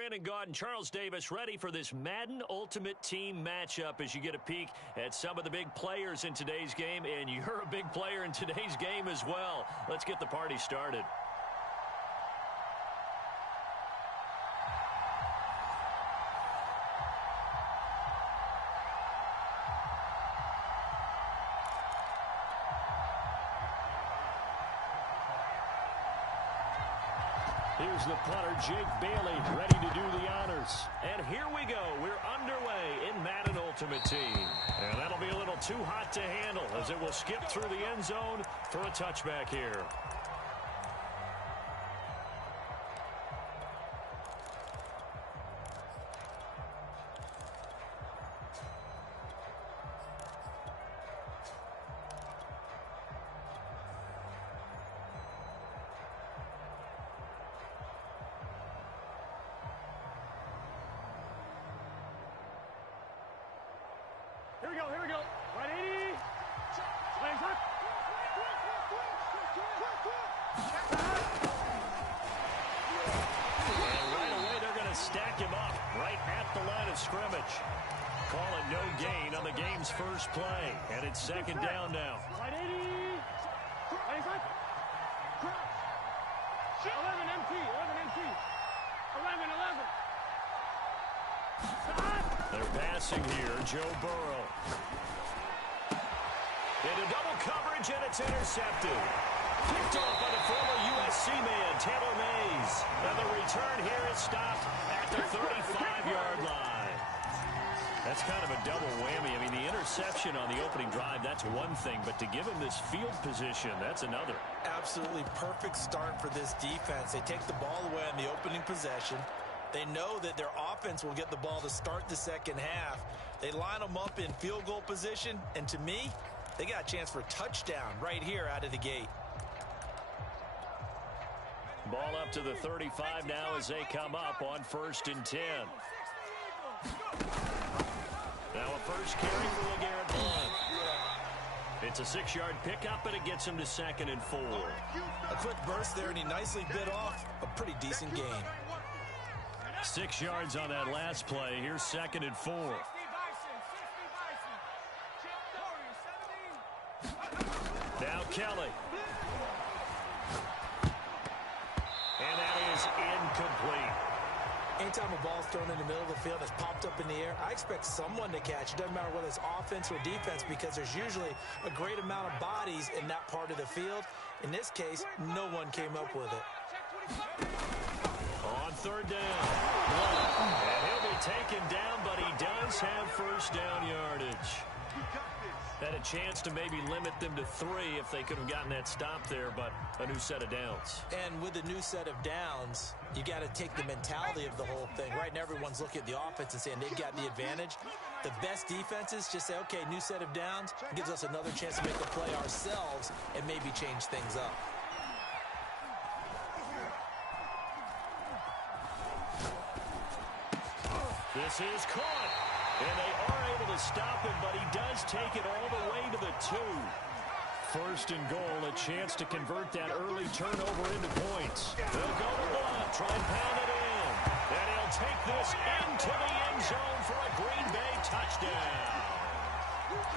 Brandon Gaudin and Charles Davis ready for this Madden Ultimate Team matchup as you get a peek at some of the big players in today's game, and you're a big player in today's game as well. Let's get the party started. Here's the punter, Jake Bailey, ready to do the honors. And here we go. We're underway in Madden Ultimate Team. And that'll be a little too hot to handle as it will skip through the end zone for a touchback here. Here we go. Right 80. Legs up. And right away, they're going to stack him up right at the line of scrimmage. Call it no gain on the game's first play. And it's second down now. Right 80. Legs up. 11 MT. 11. They're passing here, Joe Burrow. Into double coverage, and it's intercepted. Picked off by the former USC man, Taylor Mays. And the return here is stopped at the 35-yard line. That's kind of a double whammy. I mean, the interception on the opening drive, that's one thing. But to give him this field position, that's another. Absolutely perfect start for this defense. They take the ball away on the opening possession. They know that their offense will get the ball to start the second half. They line them up in field goal position, and to me, they got a chance for a touchdown right here out of the gate. Ball up to the 35 now as they come up on 1st and 10. Now a first carry for LeGarrette Blount. It's a 6-yard pickup, and it gets him to 2nd and 4. A quick burst there, and he nicely bit off a pretty decent gain. 6 yards on that last play. Here's 2nd and 4. Now Kelly. And that is incomplete. Anytime a ball's thrown in the middle of the field that's popped up in the air, I expect someone to catch. It doesn't matter whether it's offense or defense, because there's usually a great amount of bodies in that part of the field. In this case, no one came up with it. On 3rd down. And he'll be taken down, but he does have 1st down yardage. Had a chance to maybe limit them to 3 if they could have gotten that stop there, but a new set of downs. And with a new set of downs, you got to take the mentality of the whole thing. Right now, everyone's looking at the offense and saying they've got the advantage. The best defenses just say, okay, new set of downs, gives us another chance to make a play ourselves and maybe change things up. This is caught, and they are able to stop him, but he does take it all the way to the 2. 1st and goal, a chance to convert that early turnover into points. They'll go to Blount, try and pound it in, and he'll take this into the end zone for a Green Bay touchdown.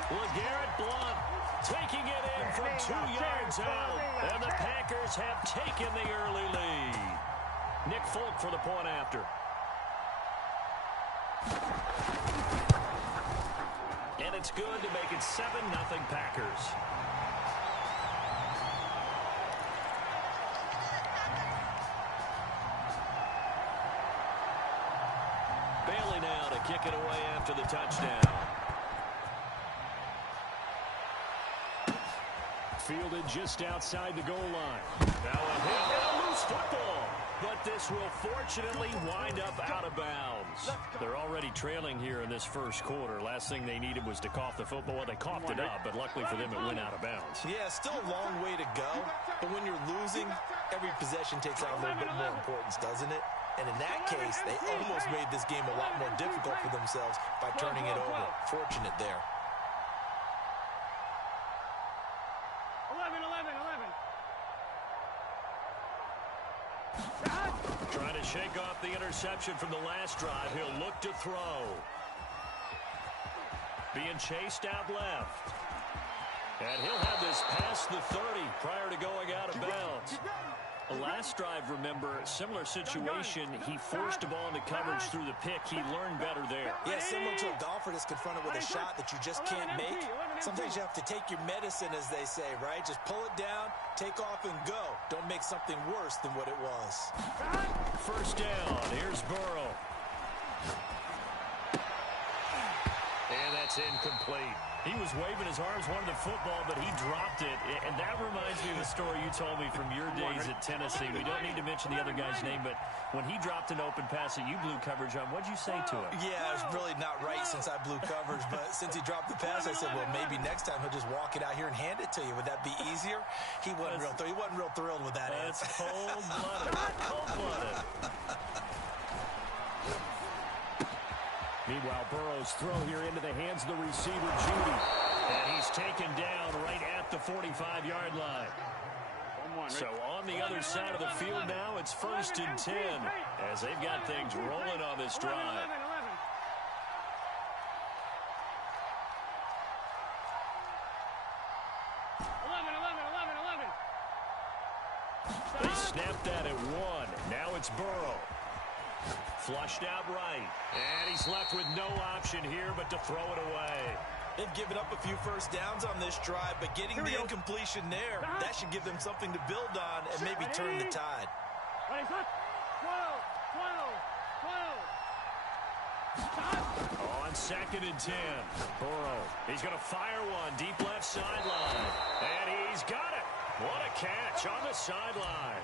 LeGarrette Blount taking it in from 2 yards out, and the Packers have taken the early lead. Nick Folk for the point after. And it's good to make it 7-0 Packers. Bailey now to kick it away after the touchdown. Fielded just outside the goal line. Now a hit and a loose football. But this will fortunately wind up out of bounds. They're already trailing here in this first quarter. Last thing they needed was to cough the football. Well, they coughed it up, but luckily for them, it went out of bounds. Yeah, still a long way to go. But when you're losing, every possession takes on a little bit more importance, doesn't it? And in that case, they almost made this game a lot more difficult for themselves by turning it over. Fortunate there. 11. Trying to shake off the interception from the last drive. He'll look to throw. Being chased out left. And he'll have this past the 30 prior to going out of bounds. The last drive, remember, similar situation. He forced a ball into coverage through the pick. He learned better there. Yeah, similar to a golfer that's confronted with a shot that you just can't make. Sometimes you have to take your medicine, as they say, right? Just pull it down, take off, and go. Don't make something worse than what it was. First down. Here's Burrow. And that's incomplete. He was waving his arms, wanted the football, but he dropped it. And that reminds me of the story you told me from your days at Tennessee. We don't need to mention the other guy's name, but when he dropped an open pass that you blew coverage on, what'd you say to him? Yeah, it's really not right since I blew coverage, but since he dropped the pass, I said, well, maybe next time he'll just walk it out here and hand it to you. Would that be easier? He wasn't real thrilled with that answer. That's cold-blooded. Cold-blooded. Meanwhile, Burrow's throw here into the hands of the receiver, Judy. And he's taken down right at the 45-yard line. So on the other side of the field now, it's 1st and 10 as they've got things rolling on this drive. They snapped that at 1. Now it's Burrow. Flushed out right. And he's left with no option here but to throw it away. They've given up a few first downs on this drive, but getting the incompletion there, that should give them something to build on and maybe turn the tide. On 2nd and 10, Burrow. He's going to fire one deep left sideline. And he's got it. What a catch on the sideline.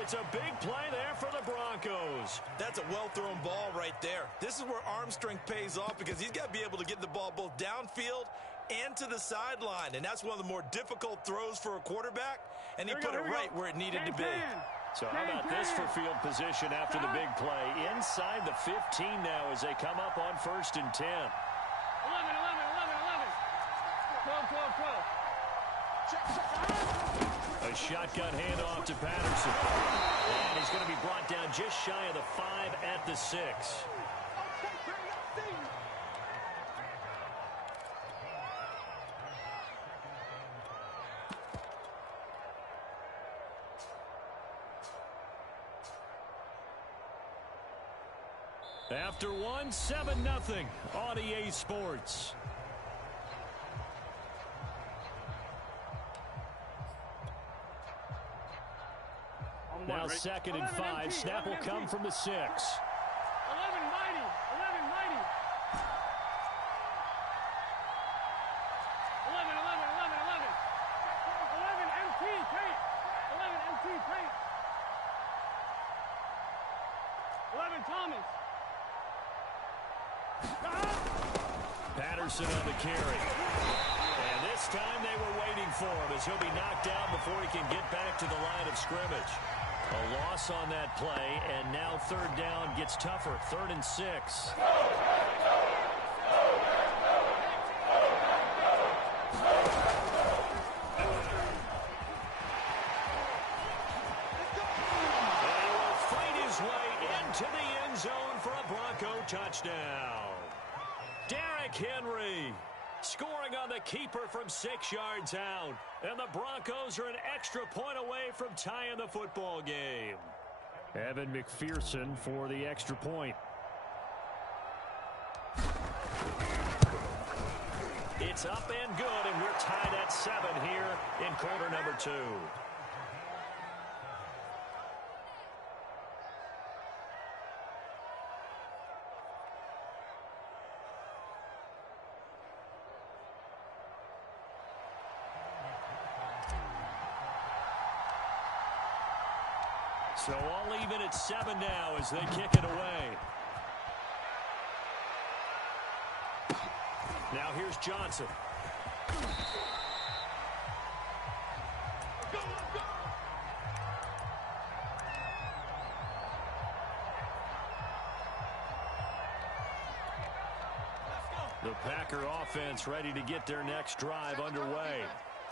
It's a big play there for the Broncos. That's a well-thrown ball right there. This is where arm strength pays off because he's got to be able to get the ball both downfield and to the sideline. And that's one of the more difficult throws for a quarterback. And he put it right where it needed to be. So how about this for field position after the big play? Inside the 15 now as they come up on 1st and 10. 11. 12. A shotgun handoff to Patterson. And he's going to be brought down just shy of the 5 at the 6. After 1, 7-0 on EA Sports. Now 2nd and 5. Snap will come from the 6. 11 mighty. 11 mighty. 11 MT paint. 11 MT paint. 11 Thomas. Patterson on the carry. And this time they were waiting for him as he'll be knocked down before he can get back to the line of scrimmage. A loss on that play, and now 3rd down gets tougher. 3rd and 6. And he will fight his way into the end zone for a Bronco touchdown. Derrick Henry scoring on the keeper from 6 yards out. And the Broncos are an extra point away from tying the football game. Evan McPherson for the extra point. It's up and good, and we're tied at 7 here in quarter number 2. So all even at 7 now as they kick it away. Now here's Johnson. The Packer offense ready to get their next drive underway.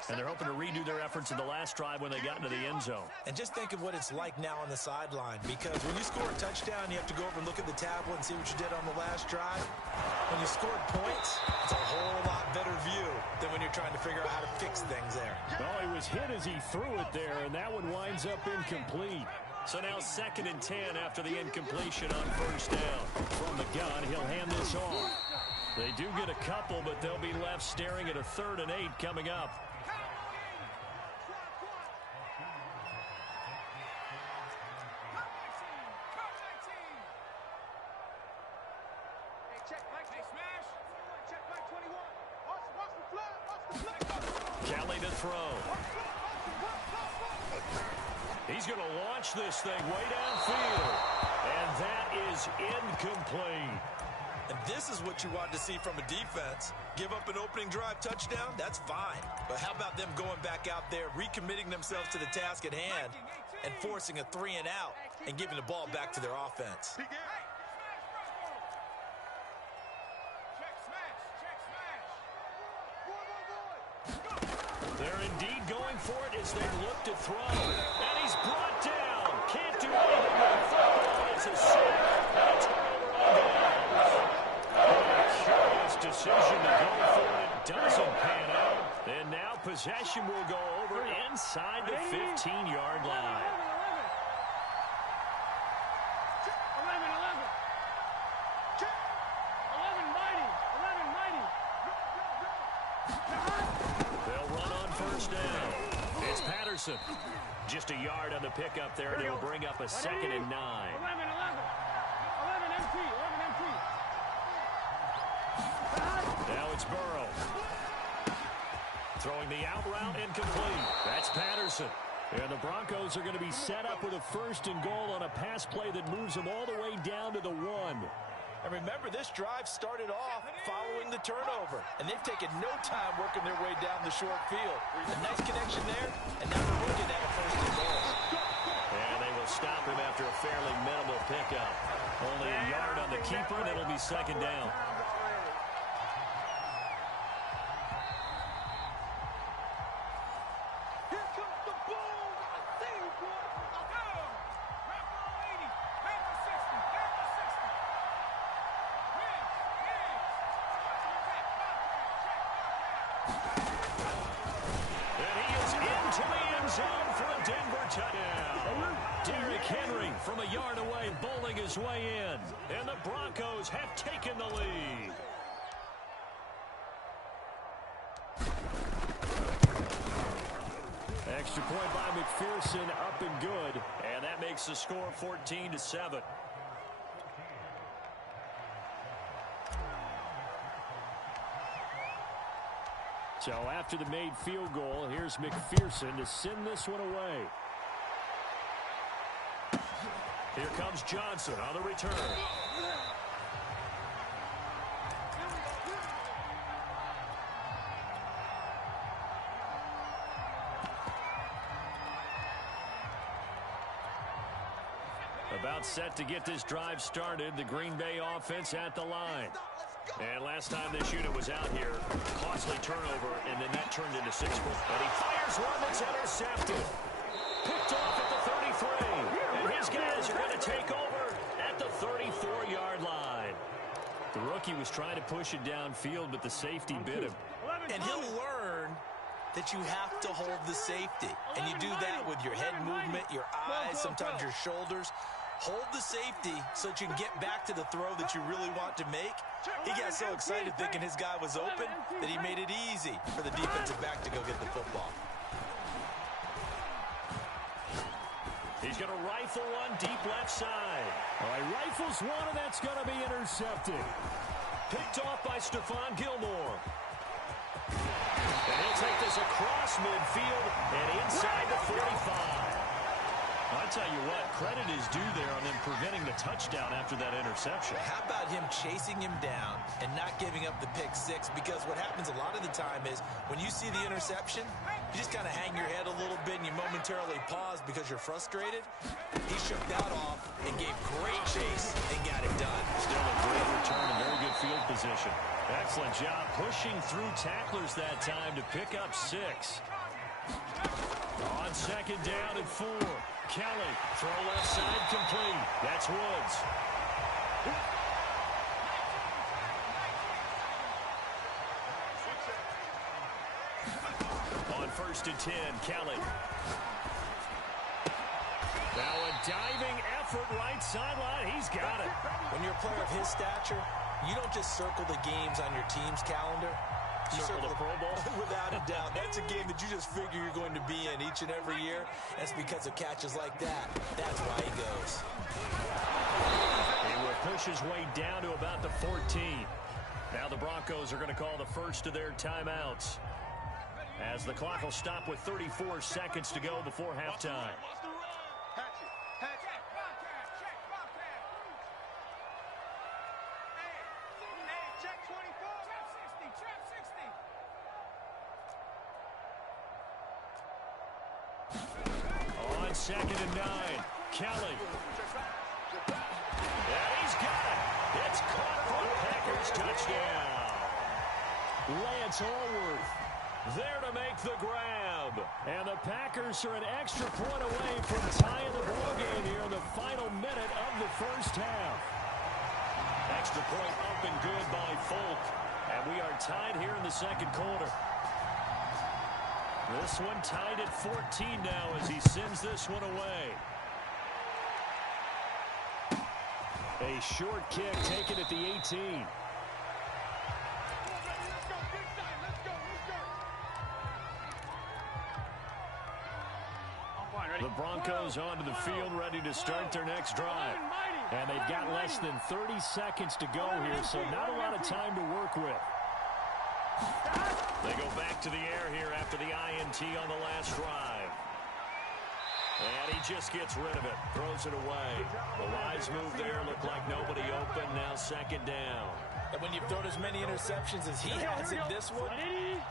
And they're hoping to redo their efforts in the last drive when they got into the end zone. And just think of what it's like now on the sideline, because when you score a touchdown, you have to go over and look at the tablet and see what you did on the last drive. When you scored points, it's a whole lot better view than when you're trying to figure out how to fix things there. Well, he was hit as he threw it there, and that one winds up incomplete. So now 2nd and 10 after the incompletion on first down. From the gun, he'll hand this off. They do get a couple, but they'll be left staring at a 3rd and 8 coming up. Kelly to throw. He's going to launch this thing way downfield. And that is incomplete. And this is what you wanted to see from a defense. Give up an opening drive touchdown, that's fine. But how about them going back out there, recommitting themselves to the task at hand, and forcing a 3 and out, and giving the ball back to their offense. They're indeed going for it as they look to throw. And he's brought down. Can't do anything with the football. It's a sack. And a turnover on downs. Curious decision to go for it. Doesn't pan out. And now possession will go over inside the 15-yard line. 11 mighty. They'll run on first down. It's Patterson. Just a yard on the pickup there, and he'll bring up a 2nd and 9. 11 empty. Now it's Burrow. Throwing the out route incomplete. That's Patterson. And the Broncos are going to be set up with a 1st and goal on a pass play that moves them all the way down to the 1. And remember, this drive started off following the turnover, and they've taken no time working their way down the short field. A nice connection there, and now they're looking at a 1st and goal. And they will stop him after a fairly minimal pickup. Only a yard on the keeper, and it'll be 2nd down. From a yard away, bowling his way in. And the Broncos have taken the lead. Extra point by McPherson, up and good. And that makes the score 14-7. So after the made field goal, here's McPherson to send this one away. Here comes Johnson on the return. About set to get this drive started. The Green Bay offense at the line. And last time this unit was out here, costly turnover, and then that turned into 6 points. And he fires one that's intercepted. Picked off at the 33. And his guys are going to take over at the 34-yard line. The rookie was trying to push it downfield, but the safety bit him. And he'll learn that you have to hold the safety. And you do that with your head movement, your eyes, sometimes your shoulders. Hold the safety so that you can get back to the throw that you really want to make. He got so excited thinking his guy was open that he made it easy for the defensive back to go get the football. He's going to rifle one deep left side. All right, rifles one, and that's going to be intercepted. Picked off by Stephon Gilmore. And he'll take this across midfield and inside the 45. I tell you what, credit is due there on them preventing the touchdown after that interception. How about him chasing him down and not giving up the pick six? Because what happens a lot of the time is when you see the interception, you just kind of hang your head a little bit and you momentarily pause because you're frustrated. He shook that off and gave great chase and got it done. Still a great return and very good field position. Excellent job pushing through tacklers that time to pick up 6. On second down and 4. Kelly, throw left side complete. That's Woods. On first and 10, Kelly. Now a diving effort right sideline. He's got it. When you're a player of his stature, you don't just circle the games on your team's calendar. You Circle the Pro Bowl? Without a doubt. That's a game that you just figure you're going to be in each and every year. That's because of catches like that. That's why he goes. He will push his way down to about the 14. Now the Broncos are going to call the first of their timeouts, as the clock will stop with 34 seconds to go before halftime. On second and 9, Kelly. And he's got it. It's caught for a Packers touchdown. Lance Allworth there to make the grab. And the Packers are an extra point away from tying the ball game here in the final minute of the first half. Extra point up and good by Folk. And we are tied here in the second quarter. This one tied at 14 now as he sends this one away. A short kick taken at the 18. The Broncos onto the field ready to start their next drive. And they've got less than 30 seconds to go here, so not a lot of time to work with. They go back to the air here after the INT on the last drive. And he just gets rid of it, throws it away. The wise move there, looked like nobody open, now second down. And when you've thrown as many interceptions as he has in this one,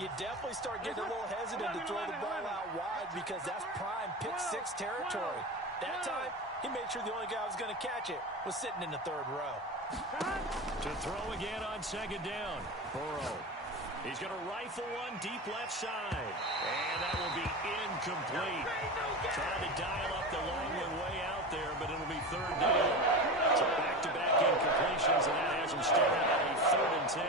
you definitely start getting a little hesitant to throw the ball out wide because that's prime pick-6 territory. That time, he made sure the only guy who was going to catch it was sitting in the third row. To throw again on second down, Burrow. He's going to rifle one deep left side. And that will be incomplete. Trying to dial up the long one way out there, but it'll be third down. So back-to-back incompletions, and that has him started at a 3rd and 10.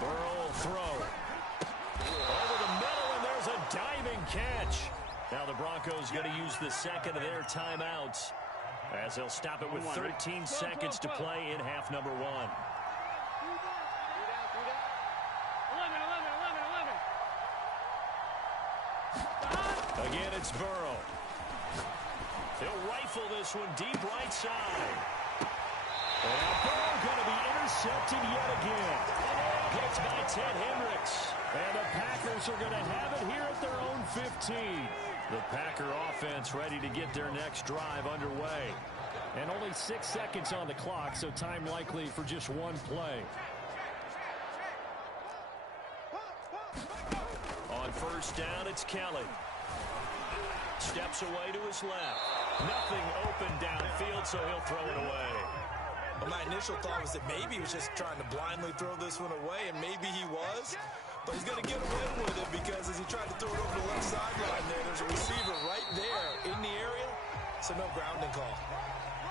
Burrow will throw. Over the middle, and there's a diving catch. Now the Broncos going to use the second of their timeouts, as they'll stop it with 13 seconds to play in half number 1. 11. Again, it's Burrow. He'll rifle this one deep right side. And Burrow going to be intercepted yet again. Picked by Ted Hendricks. And the Packers are going to have it here at their own 15. The Packer offense ready to get their next drive underway. And only 6 seconds on the clock, so time likely for just one play. On first down, it's Kelly. Steps away to his left. Nothing open downfield, so he'll throw it away. Well, my initial thought was that maybe he was just trying to blindly throw this one away, and maybe he was. But he's going to get away with it because as he tried to throw it over the left sideline there's a receiver right there in the area, so no grounding call.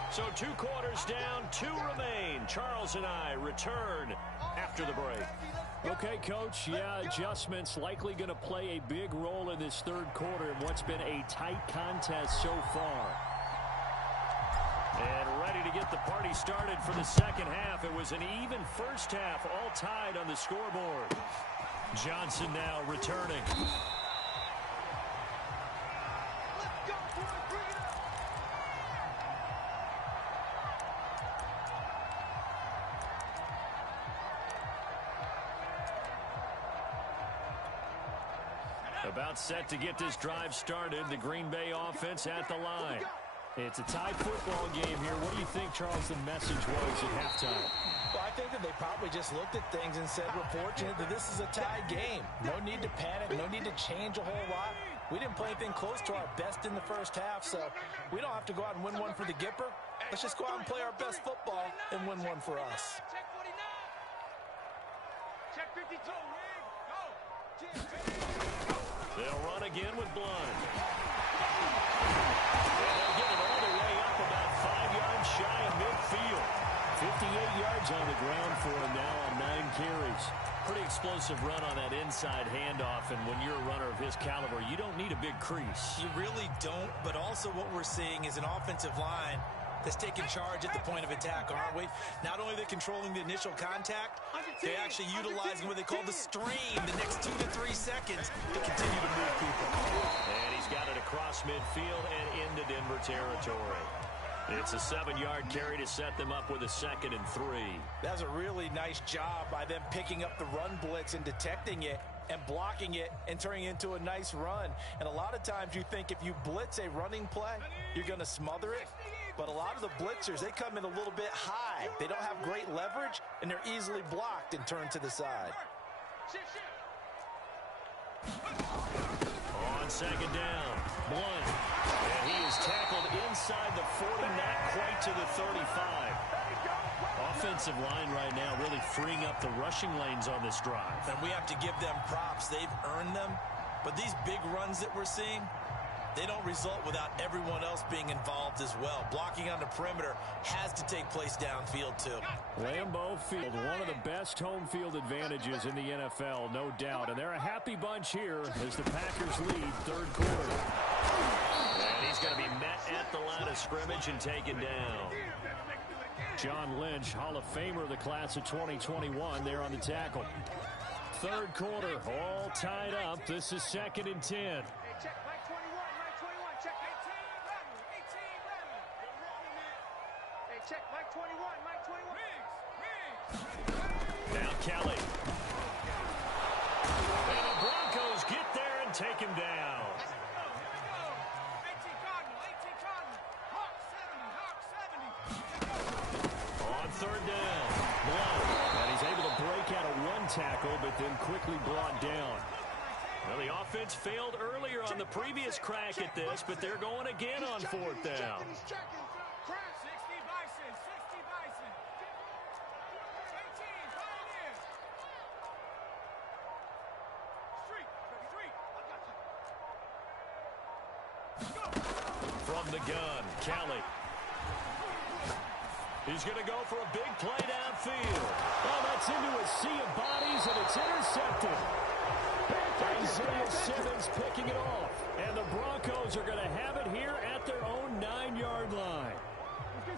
So 2 quarters down, 2 remain. Charles and I return after the break. Okay, Coach, yeah, adjustments likely going to play a big role in this third quarter in what's been a tight contest so far. And ready to get the party started for the second half. It was an even first half, all tied on the scoreboard. Johnson now returning. About set to get this drive started. The Green Bay offense at the line. It's a tied football game here. What do you think, Charles, the message was at halftime? Well, I think that they probably just looked at things and said, we're fortunate that this is a tied game. No need to panic, no need to change a whole lot. We didn't play anything close to our best in the first half, so we don't have to go out and win one for the Gipper. Let's just go out and play our best football and win one for us. Check 52. They'll run again with Blunt. And they'll get it all the way up about 5 yards shy of midfield. 58 yards on the ground for him now on 9 carries. Pretty explosive run on that inside handoff, and when you're a runner of his caliber, you don't need a big crease. You really don't, but also what we're seeing is an offensive line that's taking charge at the point of attack, aren't we? Not only are they controlling the initial contact, they're actually utilizing what they call the strain the next 2 to 3 seconds to continue to move people. And he's got it across midfield and into Denver territory. It's a 7-yard carry to set them up with a 2nd and 3. That's a really nice job by them picking up the run blitz and detecting it and blocking it and turning it into a nice run. And a lot of times you think if you blitz a running play, you're going to smother it. But a lot of the blitzers, they come in a little bit high. They don't have great leverage, and they're easily blocked and turned to the side. On 2nd down, Blunt. And he is tackled inside the 40, not quite to the 35. Offensive line right now really freeing up the rushing lanes on this drive. And we have to give them props. They've earned them. But these big runs that we're seeing, they don't result without everyone else being involved as well. Blocking on the perimeter has to take place downfield, too. Lambeau Field, one of the best home field advantages in the NFL, no doubt. And they're a happy bunch here as the Packers lead 3rd quarter. And he's going to be met at the line of scrimmage and taken down. John Lynch, Hall of Famer of the class of 2021, there on the tackle. 3rd quarter, all tied up. This is 2nd and 10. Check, Mike 21, Mike 21, check 18, hey, check, Mike 21, Mike 21. Now Kelly. And the Broncos get there and take him down. 18 Cardinal, Hawk 70. On 3rd down, Blunt. And he's able to break out of one tackle, but then quickly brought down. Well, the offense failed earlier on the previous crack at this, but they're going again on 4th down. 60 Bison, 60 Bison. 18, Pioneers. Street, From the gun, Kelly. He's going to go for a big play downfield. Oh, that's into a sea of bodies, and it's intercepted. Isaiah Simmons picking it off. And the Broncos are going to have it here at their own 9-yard line.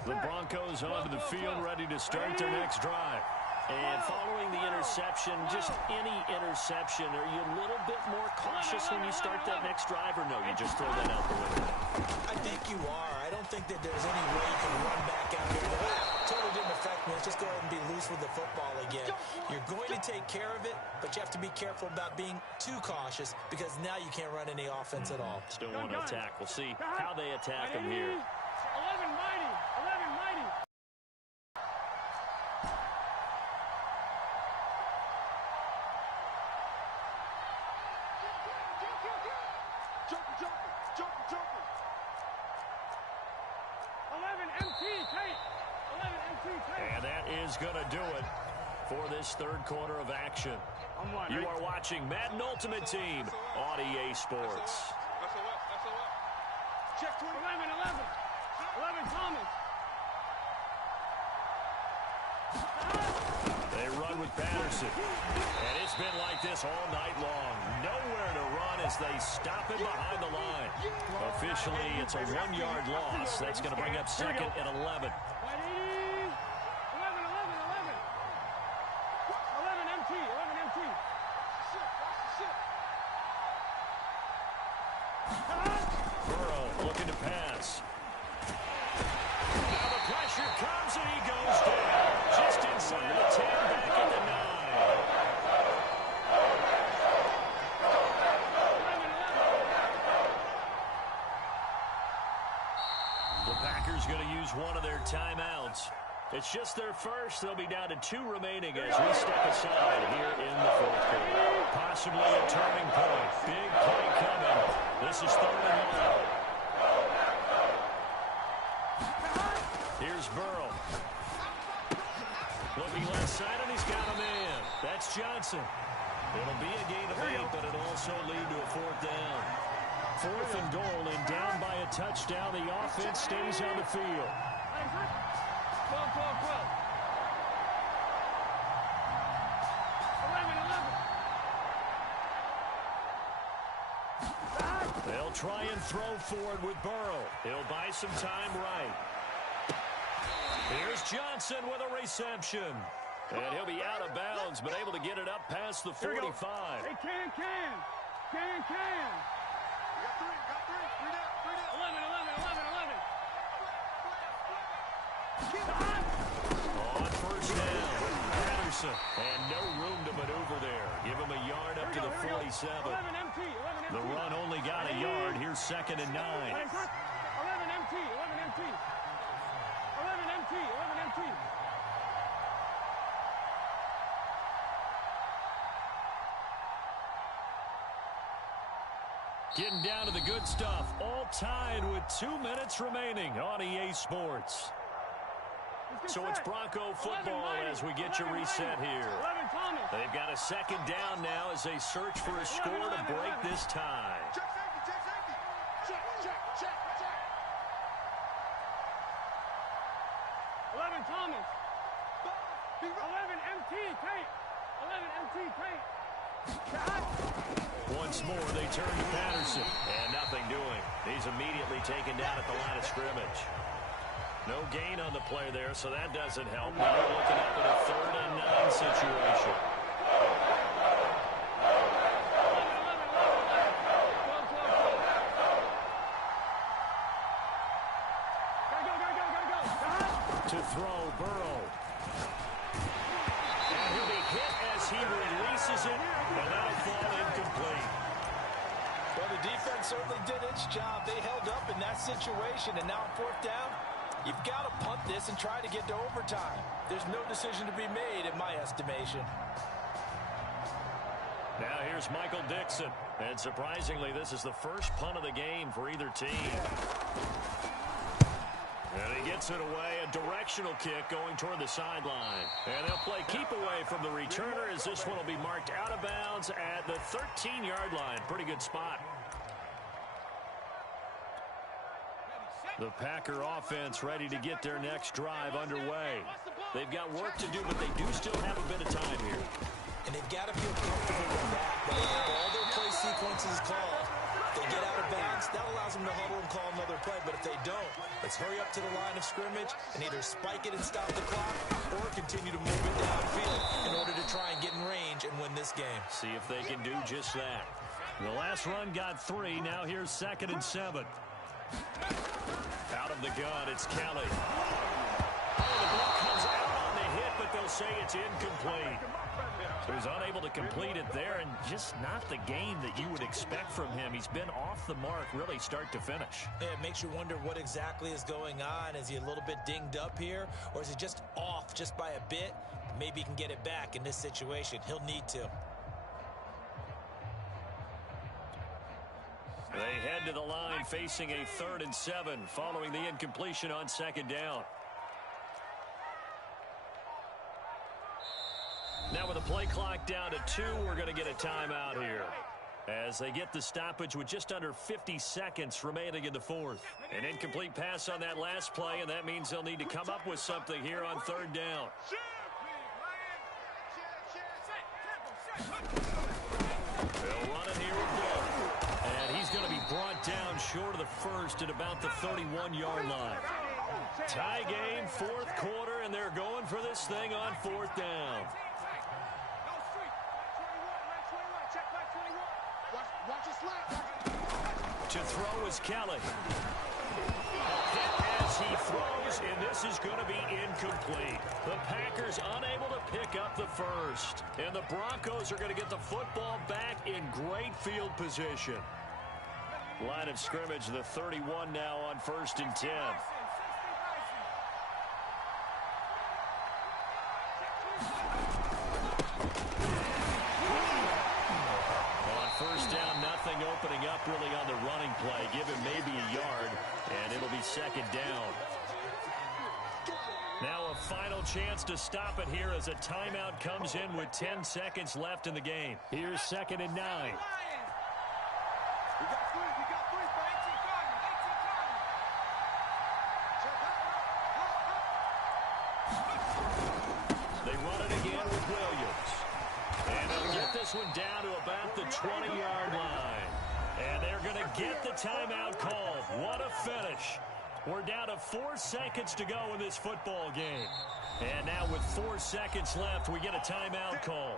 The Broncos onto the field, ready to start their next drive. And following the interception, just any interception, are you a little bit more cautious when you start that next drive, or no, you just throw that out the window? I think you are. I don't think that there's any way you can run back out here. Totally didn't affect me. Let's just go ahead and be loose with the football again. You're going to take care of it, but you have to be careful about being too cautious because now you can't run any offense at all. Still want to attack. We'll see how they attack him here. 11 mighty, 11 mighty. Joker. 11 MT, Tate. 11 MT, Tate. And that is going to do it for this 3rd quarter of action. You are watching Madden Ultimate Team on EA Sports. Check 11, 11 Thomas. They run with Patterson. And it's been like this all night long. Nowhere to run as they stop him behind the line. Officially, it's a 1-yard loss. That's going to bring up 2nd and 11. 11 MT. Burrow looking to pass. Now the pressure comes and he goes down. Just inside the 10, back at the 9. The Packers going to use one of their timeouts. It's just their first. They'll be down to 2 remaining as we step aside here in the fourth quarter. Possibly a turning point. Big play coming. This is 3rd and 1. Here's Burrow. Looking left side, and he's got a man. That's Johnson. It'll be a gain of 8, but it'll also lead to a 4th down. 4th and goal, and down by a touchdown. The offense stays on the field. 12. 11. They'll try and throw forward with Burrow. He'll buy some time right. Here's Johnson with a reception. And he'll be out of bounds, but able to get it up past the 45. Hey, can. We got 3. 11. On first down, Patterson. And no room to maneuver there. Give him a yard up to the 47. 11 MT. The run only got a yard. Here's 2nd and 9. 11 MT. Getting down to the good stuff. All tied with 2 minutes remaining on EA Sports. So it's Bronco football as we get you reset here. They've got a 2nd down now as they search for a score to break this tie. Check safety. Check. 11 Thomas. 11 MT Tate. 11 MT Tate. Once more, they turn to Patterson. And nothing doing. He's immediately taken down at the line of scrimmage. No gain on the play there, so that doesn't help. Now we're looking up at a 3rd and 9 situation. To throw, Burrow. And he'll be hit as he releases it, and that'll fall incomplete. Well, the defense certainly did its job. They held up in that situation, and now 4th down, you've got to punt this and try to get to overtime. There's no decision to be made in my estimation. Now here's Michael Dixon. And surprisingly, this is the first punt of the game for either team. And he gets it away, a directional kick going toward the sideline. And they'll play keep away from the returner as this one will be marked out of bounds at the 13-yard line. Pretty good spot. The Packer offense ready to get their next drive underway. They've got work to do, but they do still have a bit of time here. And they've got to feel comfortable with that. They have all their play sequences called. They get out of bounds. That allows them to huddle and call another play. But if they don't, let's hurry up to the line of scrimmage and either spike it and stop the clock or continue to move it downfield in order to try and get in range and win this game. See if they can do just that. The last run got 3. Now here's 2nd and 7. Out of the gun, it's Kelly. Oh, the ball comes out on the hit, but they'll say it's incomplete. So he's unable to complete it there, and just not the game that you would expect from him. He's been off the mark really start to finish. Yeah, it makes you wonder what exactly is going on. Is he a little bit dinged up here, or is he just off just by a bit? Maybe he can get it back in this situation. He'll need to. They head to the line facing a 3rd and 7 following the incompletion on 2nd down. Now with the play clock down to 2, we're going to get a timeout here as they get the stoppage with just under 50 seconds remaining in the 4th. An incomplete pass on that last play, and that means they'll need to come up with something here on 3rd down. They'll run it here with Bill. And he's going to be brought down short of the first at about the 31-yard line. Tie game, 4th quarter, and they're going for this thing on 4th down. To throw is Kelly. Hit as he throws, and this is going to be incomplete. The Packers unable to pick up the first. And the Broncos are going to get the football back in great field position. Line of scrimmage, the 31 now on 1st and 10. everything opening up really on the running play. Give him maybe a yard, and it'll be second down. Now a final chance to stop it here as a timeout comes in with 10 seconds left in the game. Here's 2nd and 9. We got three. We got three for 18 Cardinals. 18 Cardinals. They run it again with Williams. And they'll get this one down to about the 20-yard line. And they're going to get the timeout called. What a finish. We're down to 4 seconds to go in this football game. And now with 4 seconds left, we get a timeout call.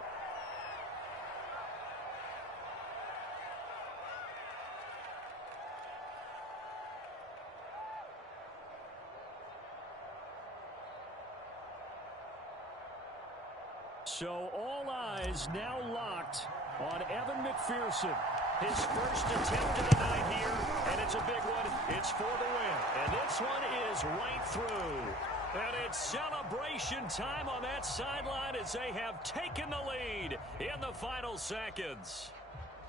So all eyes now locked on Evan McPherson. His first attempt of the night here, and it's a big one. It's for the win. And this one is right through. And it's celebration time on that sideline as they have taken the lead in the final seconds.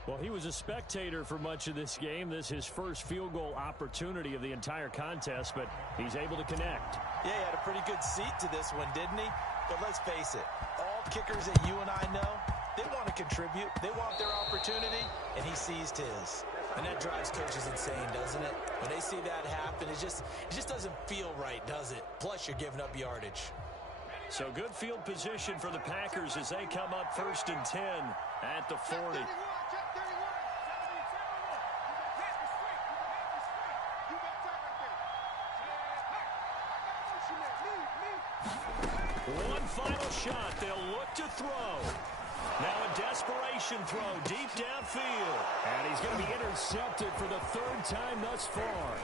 Well, he was a spectator for much of this game. This is his first field goal opportunity of the entire contest, but he's able to connect. Yeah, he had a pretty good seat to this one, didn't he? But let's face it, all kickers that you and I know, they want to contribute. They want their opportunity, and he seized his. And that drives coaches insane, doesn't it? When they see that happen, it just doesn't feel right, does it? Plus, you're giving up yardage. So good field position for the Packers as they come up 1st and 10 at the 40. One final shot. They'll look to throw. Now a desperation throw deep downfield. And he's going to be intercepted for the 3rd time thus far.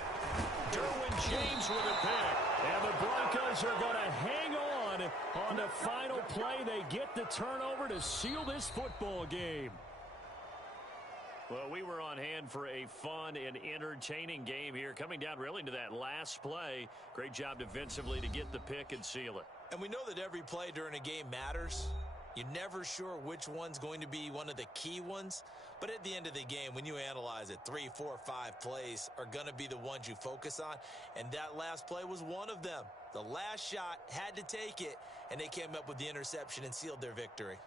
Derwin James with a pick. And the Broncos are going to hang on the final play. They get the turnover to seal this football game. Well, we were on hand for a fun and entertaining game here. Coming down really to that last play. Great job defensively to get the pick and seal it. And we know that every play during a game matters. You're never sure which one's going to be one of the key ones. But at the end of the game, when you analyze it, 3, 4, 5 plays are going to be the ones you focus on. And that last play was one of them. The last shot had to take it, and they came up with the interception and sealed their victory.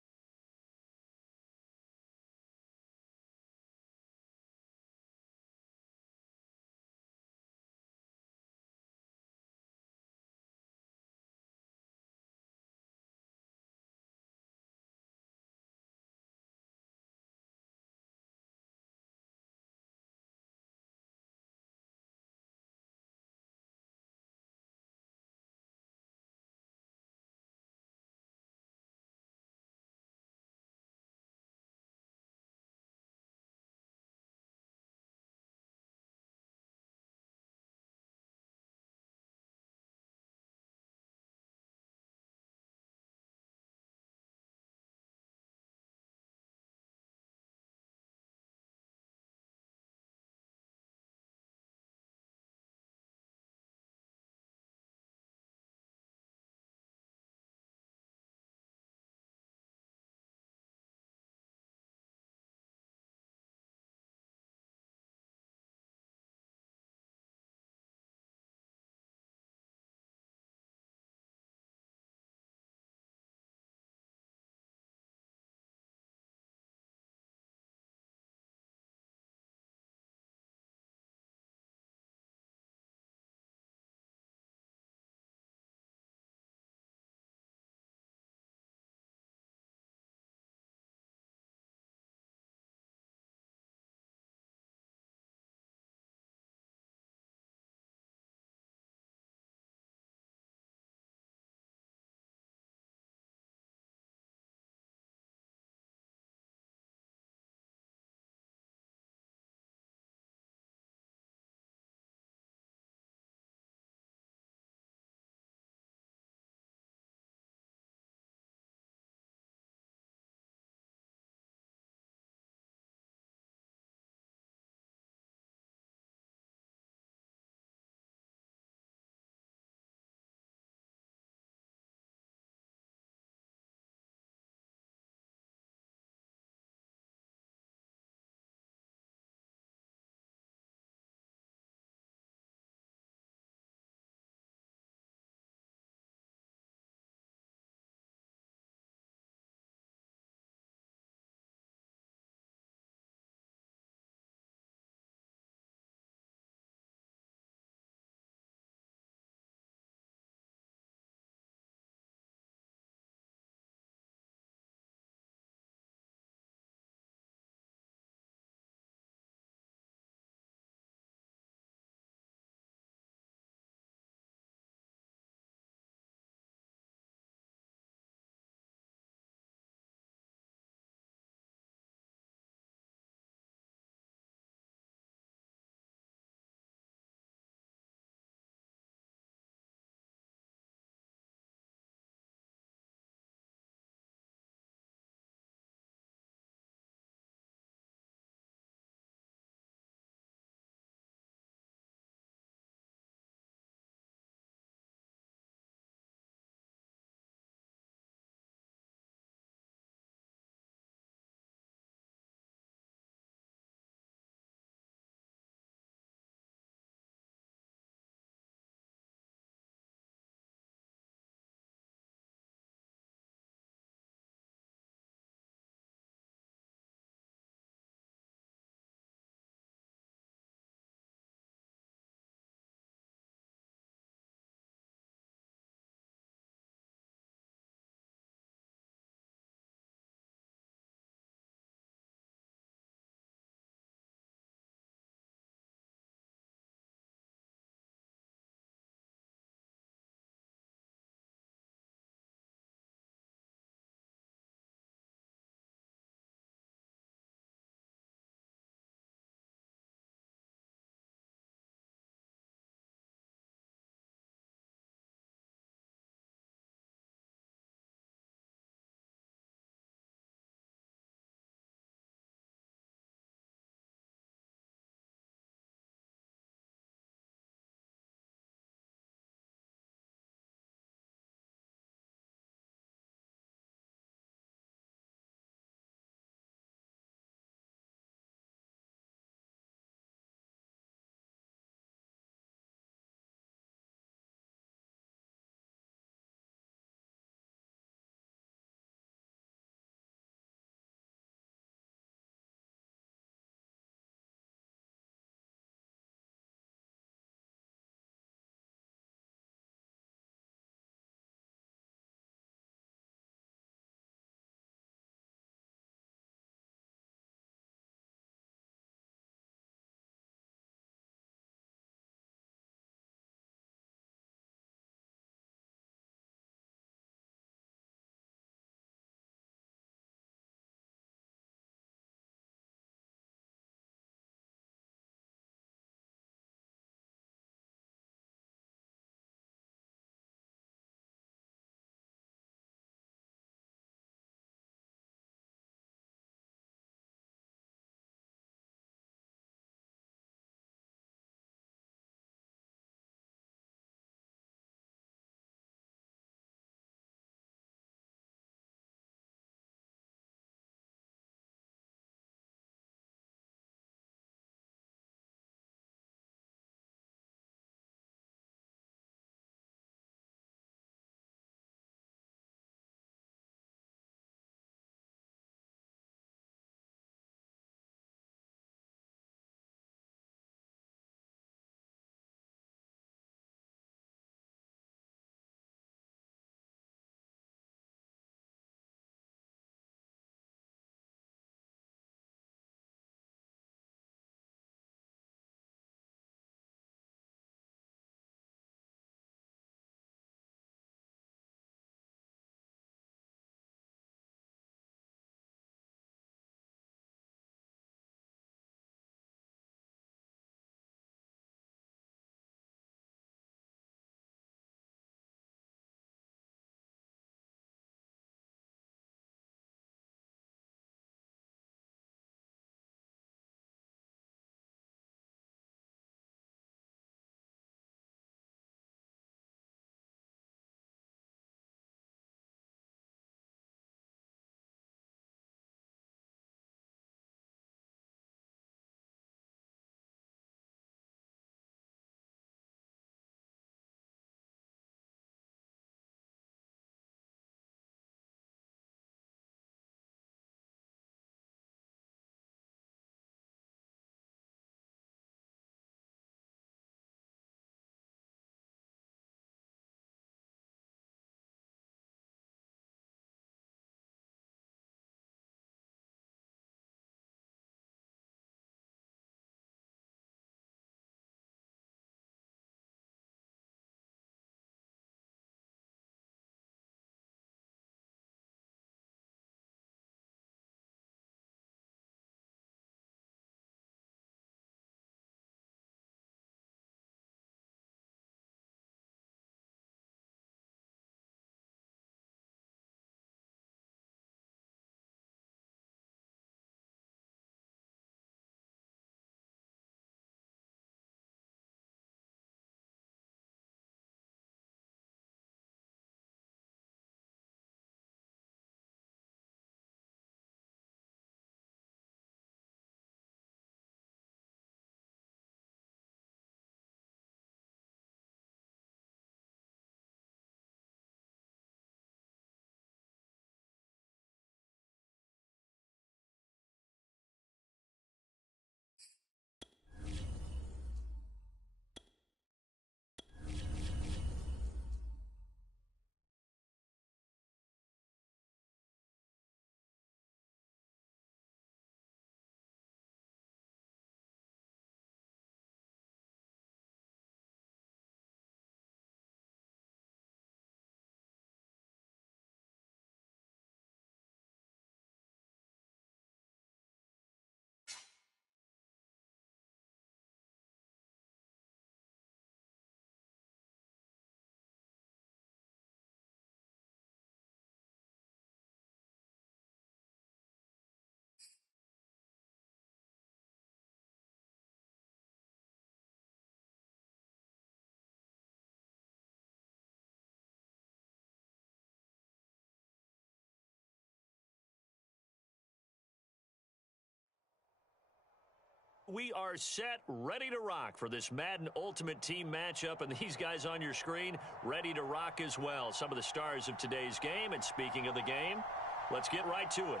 we are set, ready to rock for this Madden Ultimate Team matchup, and these guys on your screen ready to rock as well. Some of the stars of today's game, and speaking of the game, let's get right to it.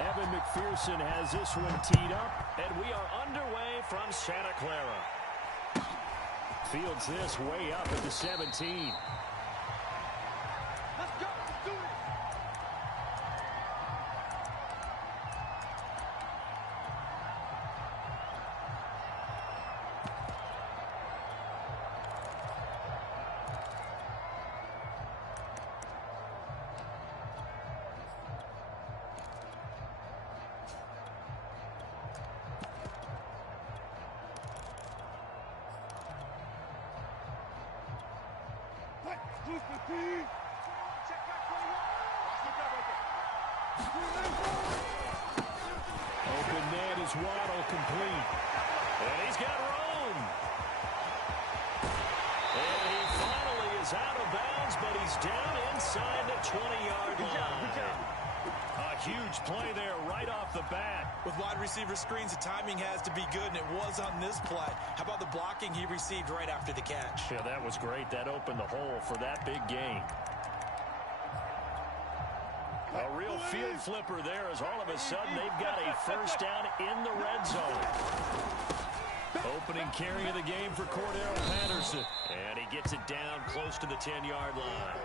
Evan McPherson has this one teed up, and we are underway from Santa Clara. Fields this way up at the 17. Let's go. Let's do it. Open man is Waddle, complete. And he's got room. And he finally is out of bounds, but he's down inside the 20-yard line. A huge play there right off the bat. With wide receiver screens, the timing has to be good, and it was on this play. How about the blocking he received right after the catch? Yeah, that was great. That opened the hole for that big gain. A real field flipper there, as all of a sudden they've got a first down in the red zone. Opening carry of the game for Cordero Patterson. And he gets it down close to the 10-yard line.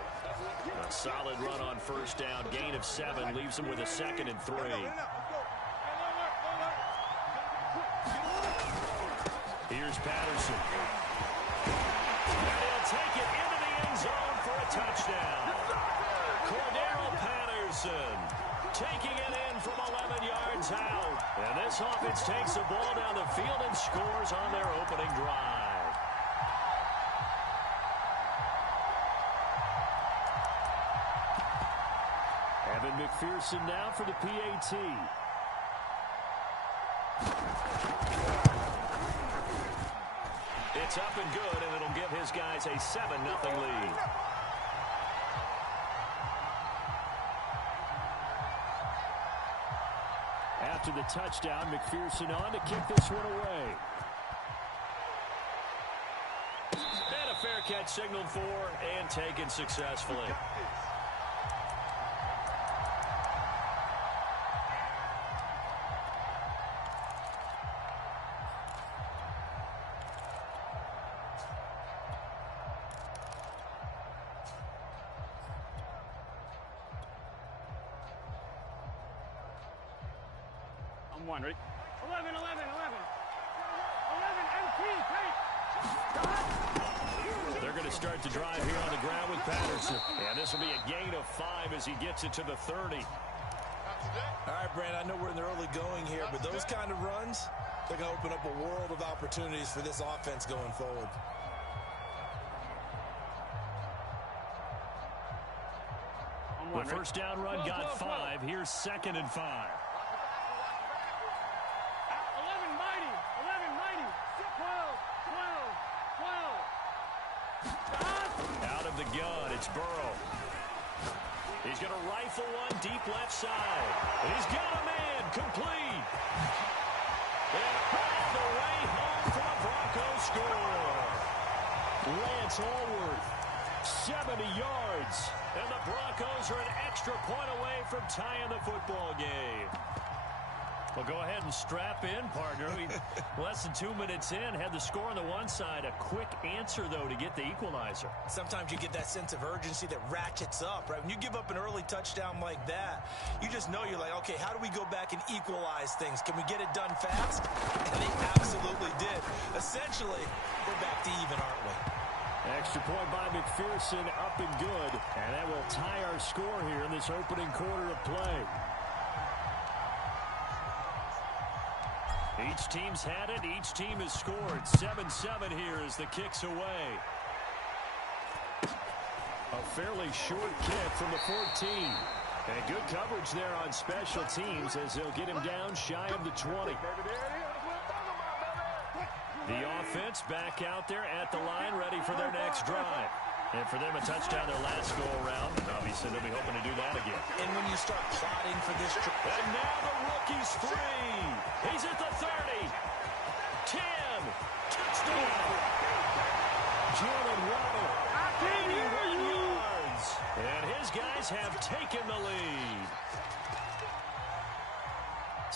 A solid run on first down. Gain of 7 leaves him with a 2nd and 3. Here's Patterson. And he'll take it into the end zone for a touchdown. Cordero Patterson taking it in from 11 yards out. And this offense takes the ball down the field and scores on their opening drive. Evan McPherson now for the PAT. It's up and good, and it'll give his guys a 7-0 lead. After the touchdown, McPherson on to kick this one away. And a fair catch signaled for and taken successfully. One, ready? 11, 11, 11. 11, MT, take. They're going to start the drive here on the ground with Patterson. And this will be a gain of 5 as he gets it to the 30. All right, Brandon, I know we're in the early going here, but those kind of runs, they're going to open up a world of opportunities for this offense going forward. The first down run got 5. Here's 2nd and 5. 12. Out of the gun, it's Burrow. He's going to rifle one deep left side. And he's got a man, complete. And all the way home for the Broncos score. Lance Allworth, 70 yards. And the Broncos are an extra point away from tying the football game. Well, go ahead and strap in, partner. Less than 2 minutes in, had the score on the one side. A quick answer, though, to get the equalizer. Sometimes you get that sense of urgency that ratchets up, right? When you give up an early touchdown like that, you just know you're like, okay, how do we go back and equalize things? Can we get it done fast? And they absolutely did. Essentially, we're back to even, aren't we? Extra point by McPherson, up and good. And that will tie our score here in this opening quarter of play. Each team's had it. Each team has scored. 7-7 here as the kick's away. A fairly short kick from the 14. And good coverage there on special teams as they'll get him down shy of the 20. The offense back out there at the line, ready for their next drive. And for them, a touchdown their last go-around. Obviously, they'll be hoping to do that again. And when you start plotting for this trip. And now the rookie's free. He's at the 30. 10. Touchdown. Jalen Waddle, 81 yards. And his guys have taken the lead.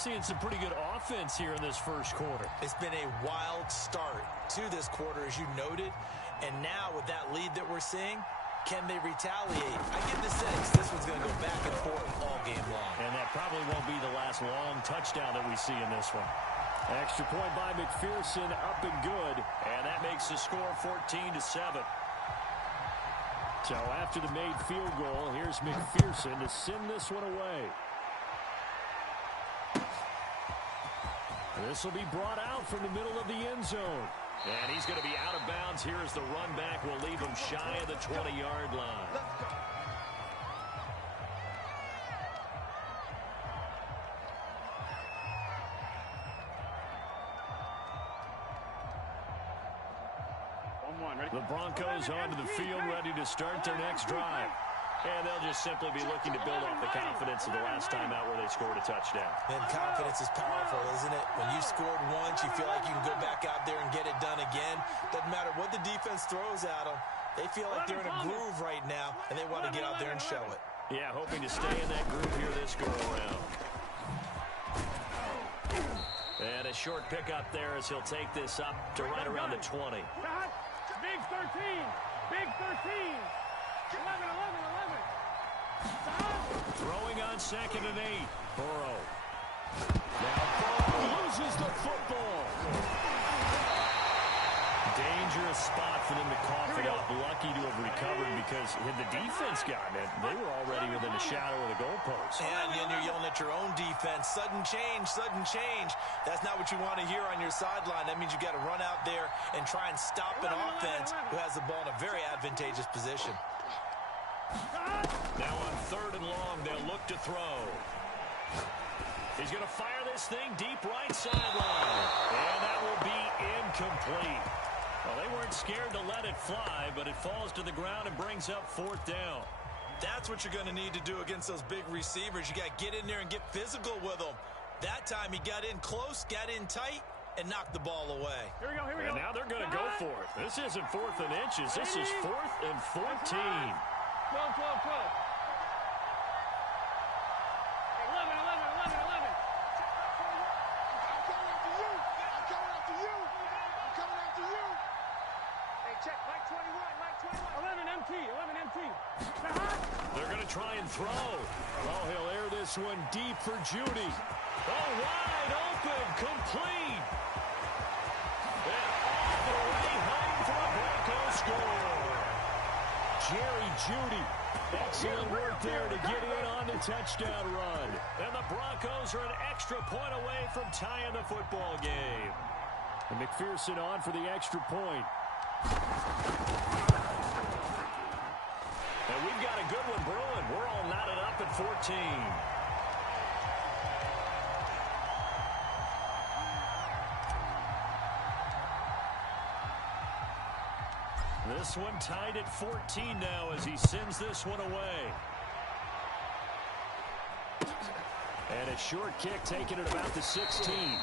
seeing some pretty good offense here in this first quarter. It's been a wild start to this quarter, as you noted. And now with that lead that we're seeing, can they retaliate? I get the sense this one's going to go back and forth all game long. And that probably won't be the last long touchdown that we see in this one. Extra point by McPherson, up and good. And that makes the score 14-7. So after the made field goal, here's McPherson to send this one away. This will be brought out from the middle of the end zone. And he's going to be out of bounds here as the run back will leave him shy of the 20-yard line. The Broncos onto the field, ready to start their next drive. And they'll just simply be looking to build off the confidence of the last time out where they scored a touchdown. And confidence is powerful, isn't it? When you scored once, you feel like you can go back out there and get it done again. Doesn't matter what the defense throws at them. They feel like they're in a groove right now, and they want to get out there and show it. Yeah, hoping to stay in that groove here this go-around. And a short pickup there as he'll take this up to right around the 20. Big 13. Big 13. 11. Throwing on 2nd and 8. Burrow. Now Burrow loses the football. Dangerous spot for them to cough it up. Lucky to have recovered because had the defense gotten it, they were already within a shadow of the goalpost. And you're yelling at your own defense. Sudden change, sudden change. That's not what you want to hear on your sideline. That means you got to run out there and try and stop an offense who has the ball in a very advantageous position. Now on 3rd and long, they'll look to throw. He's going to fire this thing deep right sideline. And that will be incomplete. Well, they weren't scared to let it fly, but it falls to the ground and brings up 4th down. That's what you're going to need to do against those big receivers. You got to get in there and get physical with them. That time he got in close, got in tight, and knocked the ball away. Here we go. And now they're going to go for it. This isn't 4th and inches. This is 4th and 14. 12. 11. I'm coming after you. Hey, check. Mike 21. 11 MT. They're going to try and throw. Oh, he'll air this one deep for Judy. Oh, wide open, complete. And all the way home for a Broncos score. Jerry Judy. Excellent work there to get in on the touchdown run. And the Broncos are an extra point away from tying the football game. And McPherson on for the extra point. And we've got a good one brewing. We're all knotted up at 14. This one tied at 14 now as he sends this one away. And a short kick taken at about the 16.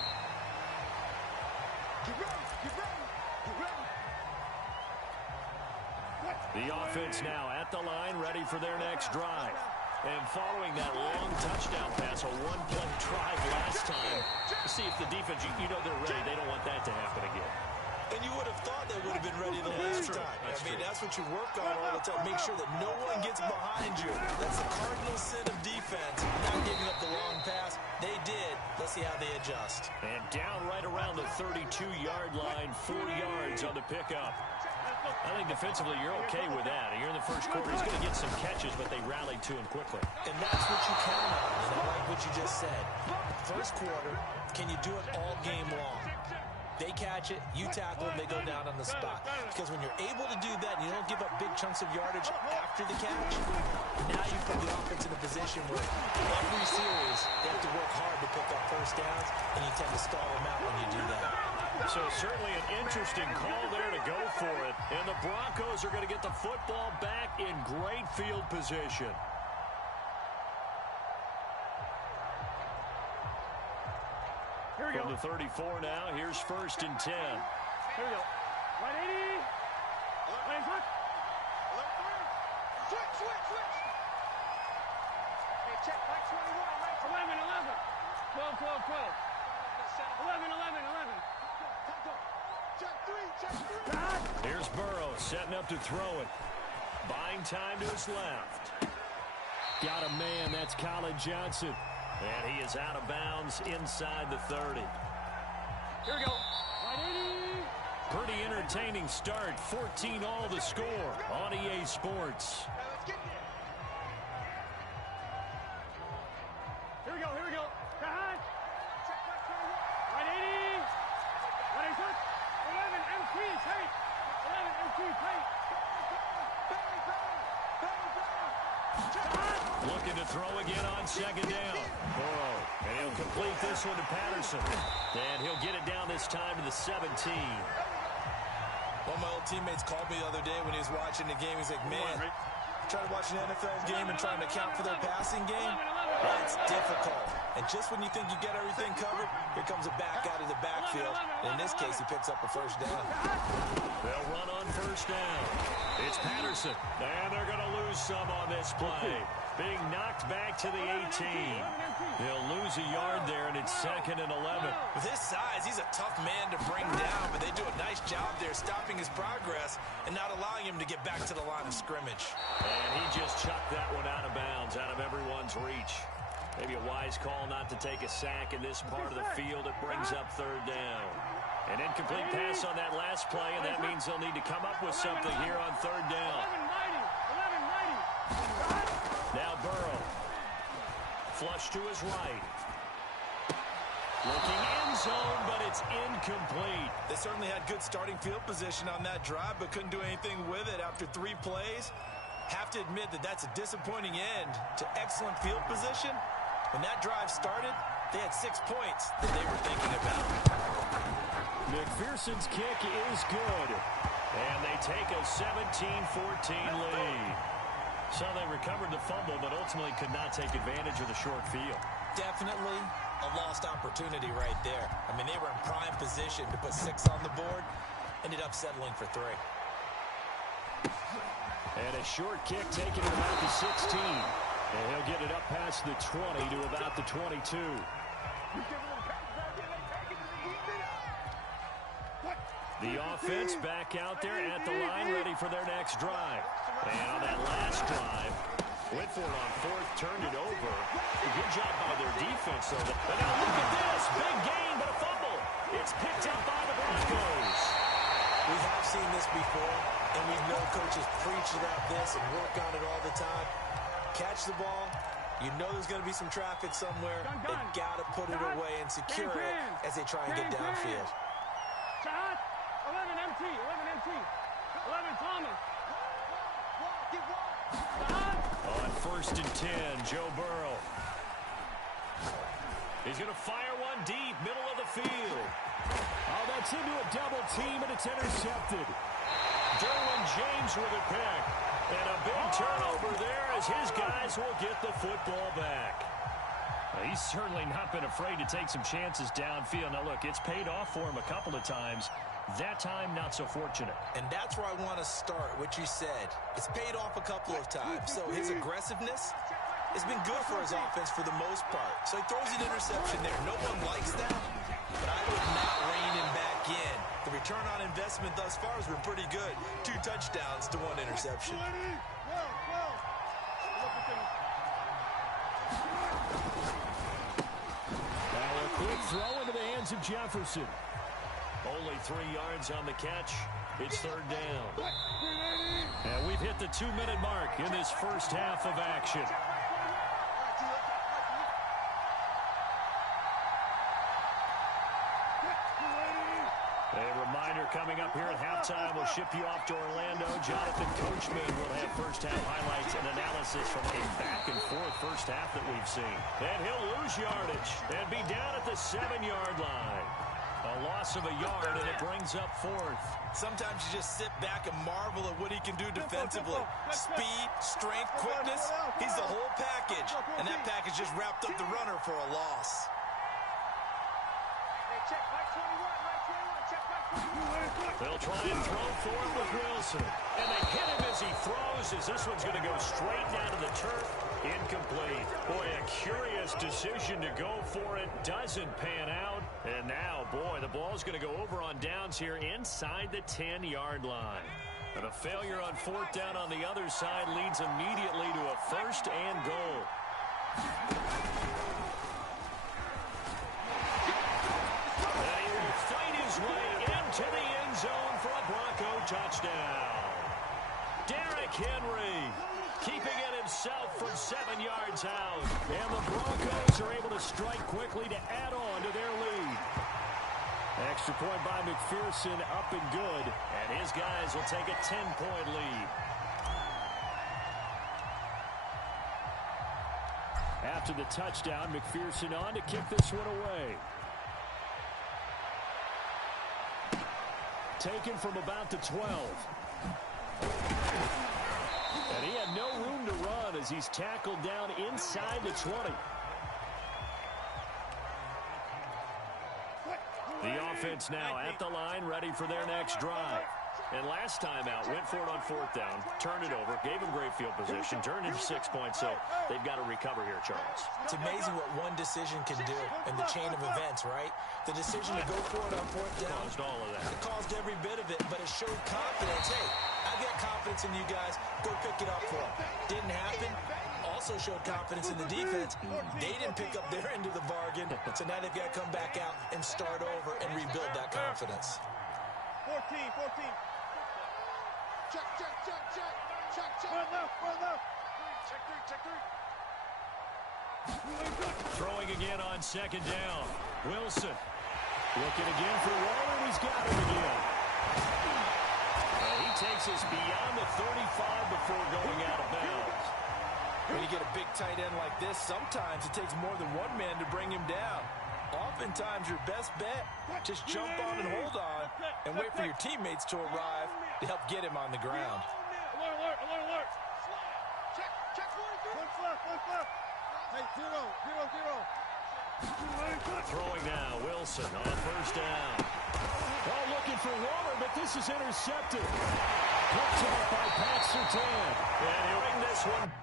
The offense now at the line, ready for their next drive. And following that long touchdown pass, a one-play drive last time, to see if the defense, you know they're ready. They don't want that to happen again. And you would have thought they would have been ready the last time. That's what you work on all the time. Make sure that no one gets behind you. That's the cardinal sin of defense, not giving up the long pass. They did. Let's see how they adjust. And down right around the 32-yard line, 4 yards on the pickup. I think defensively you're okay with that. You're in the first quarter. He's going to get some catches, but they rallied to him quickly. And that's what you count on. And I like what you just said. First quarter, can you do it all game long? They catch it, you tackle them, they go down on the spot. Because when you're able to do that and you don't give up big chunks of yardage after the catch, now you put the offense in a position where every series they have to work hard to pick up first downs, and you tend to stall them out when you do that. So certainly an interesting call there to go for it. And the Broncos are going to get the football back in great field position. From the 34 now, here's 1st and 10. Here we go. Right 80. Right foot. Switch. Hey, check, right 21, right 11, 11. 12, 12, 12. 11, 11, 11. Check 3. Here's Burrow setting up to throw it. Buying time to his left. Got a man, that's Colin Johnson. And he is out of bounds inside the 30. Here we go. Right 80. Pretty entertaining start. 14 all the score on EA Sports. Now let's get there. Here we go. Behind. Check right 21. Right 80. Right foot. 11, MT, tight. 11, MT, tight. Looking to throw again on 2nd down. Burrow. And he'll complete this one to Patterson. And he'll get it down this time to the 17. One of my old teammates called me the other day when he was watching the game. He's like, man, trying to watch an NFL game and trying to account for their passing game, that's difficult. And just when you think you get everything covered, here comes a back out of the backfield. And in this case, he picks up a first down. They'll run on 1st down. It's Patterson. And they're going to lose some on this play. Being knocked back to the 18. They'll lose a yard there, and it's 2nd and 11. With his size, he's a tough man to bring down, but they do a nice job there stopping his progress and not allowing him to get back to the line of scrimmage. And he just chucked that one out of bounds, out of everyone's reach. Maybe a wise call not to take a sack in this part of the field. It brings up 3rd down. An incomplete pass on that last play, and that means they'll need to come up with something here on 3rd down. 11, 90. Now Burrow. Flush to his right. Looking end zone, but it's incomplete. They certainly had good starting field position on that drive, but couldn't do anything with it after 3 plays. Have to admit that that's a disappointing end to excellent field position. When that drive started, they had 6 points that they were thinking about. McPherson's kick is good. And they take a 17-14 lead. So they recovered the fumble, but ultimately could not take advantage of the short field. Definitely a lost opportunity right there. I mean, they were in prime position to put 6 on the board. Ended up settling for 3. And a short kick taken to about the 16. And he'll get it up past the 20 to about the 22. The offense back out there at the line, ready for their next drive. And on that last drive, went for it on 4th, turned it over. Good job by their defense, though. And now look at this. Big gain, but a fumble. It's picked up by the Broncos. We have seen this before, and we know coaches preach about this and work on it all the time. Catch the ball. You know there's going to be some traffic somewhere. They've got to put it away and secure it as they try and get downfield. Shot. 11 MT. 11 MT. 11 Thomas. On 1st and 10, Joe Burrow. He's going to fire one deep, middle of the field. Oh, that's into a double team, and it's intercepted. Derwin James with a pick. And a big turnover there as his guys will get the football back. Well, he's certainly not been afraid to take some chances downfield. Now, look, it's paid off for him a couple of times. That time, not so fortunate. And that's where I want to start, what you said. It's paid off a couple of times. So his aggressiveness has been good for his offense for the most part. So he throws an interception there. No one likes that, but I would not rein him back in. The return on investment thus far has been pretty good. 2 touchdowns to 1 interception. Now a quick throw into the hands of Jefferson. Only 3 yards on the catch. It's 3rd down. And we've hit the 2-minute mark in this first half of action. A reminder coming up here at halftime. We'll ship you off to Orlando. Jonathan Coachman will have first-half highlights and analysis from a back-and-forth first half that we've seen. And he'll lose yardage and be down at the 7-yard line. A loss of a yard, and it brings up fourth. Sometimes you just sit back and marvel at what he can do defensively. Speed, strength, quickness. He's the whole package. And that package just wrapped up the runner for a loss. Hey, check Mike 21, Mike 21, check Mike 21. They'll try and throw for it with Wilson. And they hit him as he throws, as this one's going to go straight down to the turf. Incomplete. Boy, a curious decision to go for it. Doesn't pan out. And now, boy, the ball's going to go over on downs here inside the 10-yard line. And a failure on fourth down on the other side leads immediately to a first and goal. And he will fight his way into the end zone for a Bronco touchdown. Derrick Henry keeping it himself from 7 yards out. And the Broncos are able to strike quickly to add on to their lead. Extra point by McPherson, up and good. And his guys will take a 10-point lead. After the touchdown, McPherson on to kick this one away. Taken from about the 12. And he had no room to run as he's tackled down inside the 20. The offense now at the line, ready for their next drive. And last time out, went for it on fourth down, turned it over, gave him great field position, turned into 6 points, so they've got to recover here, Charles. It's amazing what one decision can do in the chain of events, right? The decision to go for it on fourth down. Caused all of that. It caused every bit of it, but it showed confidence. Hey, I've got confidence in you guys. Go pick it up for them. Didn't happen. Also showed confidence in the defense. They didn't pick up their end of the bargain, so now they've got to come back out and start over and rebuild that confidence. 14. Check. Run left. Check three. Throwing again on second down. Wilson looking again for Waller, and he's got it again. He takes us beyond the 35 before going out of bounds. When you get a big tight end like this, sometimes it takes more than one man to bring him down. Oftentimes, your best bet, just jump on and hold on and wait for your teammates to arrive to help get him on the ground. Alert. Check 43. One left. Hey, zero. Throwing now, Wilson on first down. Oh, looking for Waller, but this is intercepted. Picked up by Pat Surtain. And he'll bring this one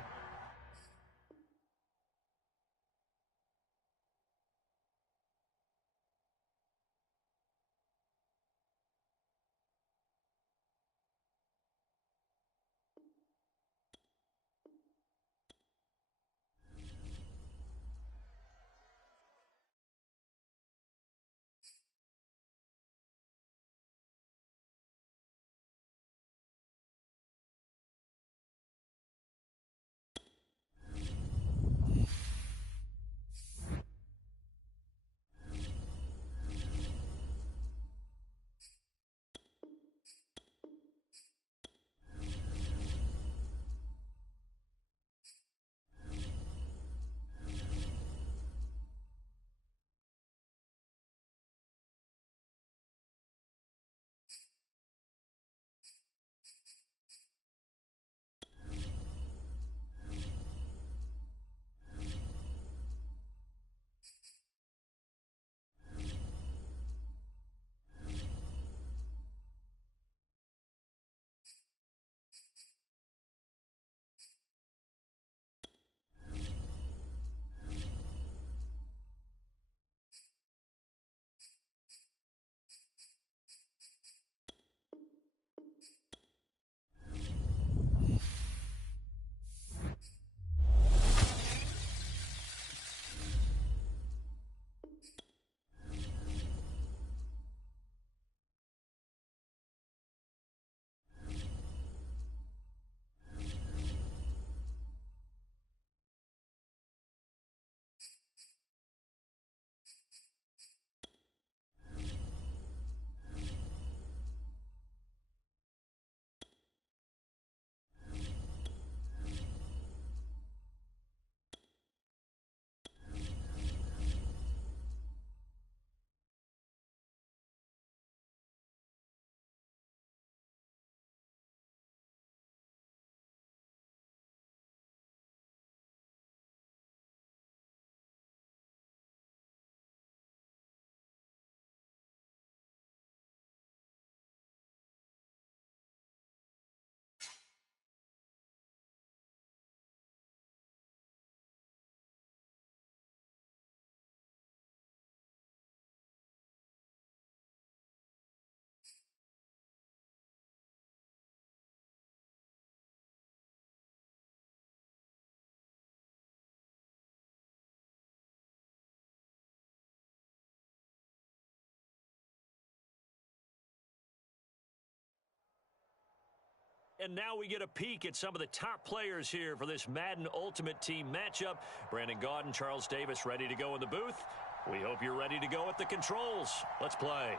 And now we get a peek at some of the top players here for this Madden Ultimate Team matchup. Brandon Gaudin, Charles Davis ready to go in the booth. We hope you're ready to go at the controls. Let's play.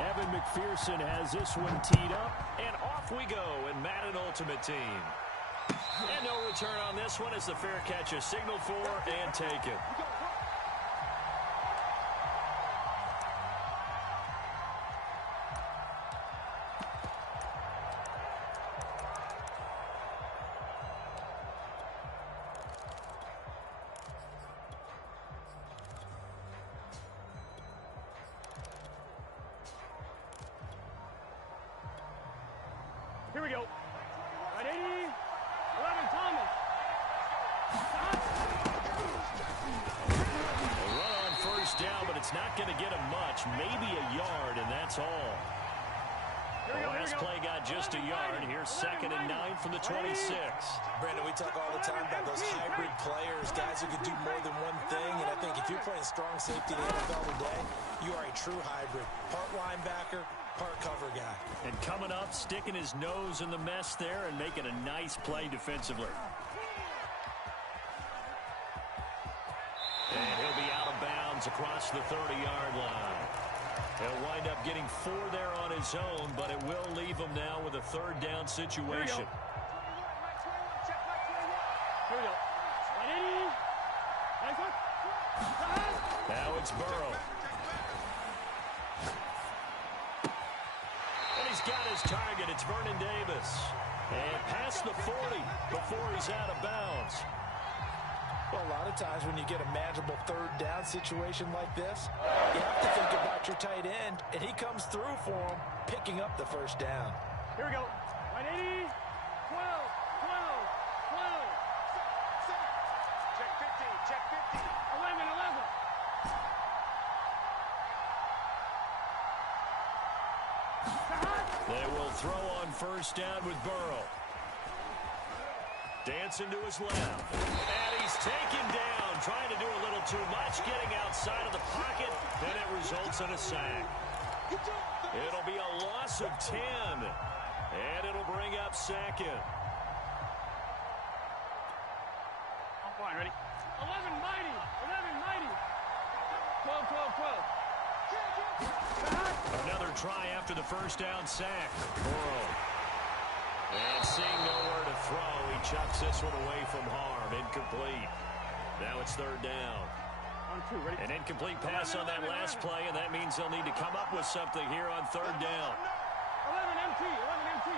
Evan McPherson has this one teed up, and off we go in Madden Ultimate Team. And no return on this one as the fair catch is signaled for and taken. Here we go. Right 80. 11 Thomas. A run on first down, but it's not going to get him much. Maybe a yard, and that's all. The last play got just a yard. Here's 2nd and 9 from the 26. Brandon, we talk all the time about those hybrid players, guys who can do more than one thing. And I think if you're playing strong safety in the NFL today, you are a true hybrid. Part linebacker, part cover guy. And coming up, sticking his nose in the mess there and making a nice play defensively. And he'll be out of bounds across the 30-yard line. He'll wind up getting 4 there on his own, but it will leave him now with a 3rd down situation. Here we go. 180. Nice one. Now it's Burrow. And he's got his target. It's Vernon Davis. And past the 40 before he's out of bounds. Well, a lot of times when you get a manageable 3rd down situation like this, you have to think about your tight end, and he comes through for him, picking up the 1st down. Here we go. 180. 12. 12. 12. Check 50. Check 50. 11. 11. They will throw on 1st down with Burrow. Dancing to his left. And he's taken down, trying to do a little too much, getting outside of the pocket, and it results in a sack. It'll be a loss of 10, and it'll bring up 2nd. I'm fine, ready? 11 mighty. 11 mighty. 12, 12, 12. Another try after the 1st down sack. Burrow. And seeing nowhere to throw, he chucks this one away from harm. Incomplete. Now it's 3rd down. On 2, ready? An incomplete pass on that last play, and that means they'll need to come up with something here on 3rd down. 11 MT. 11 MT.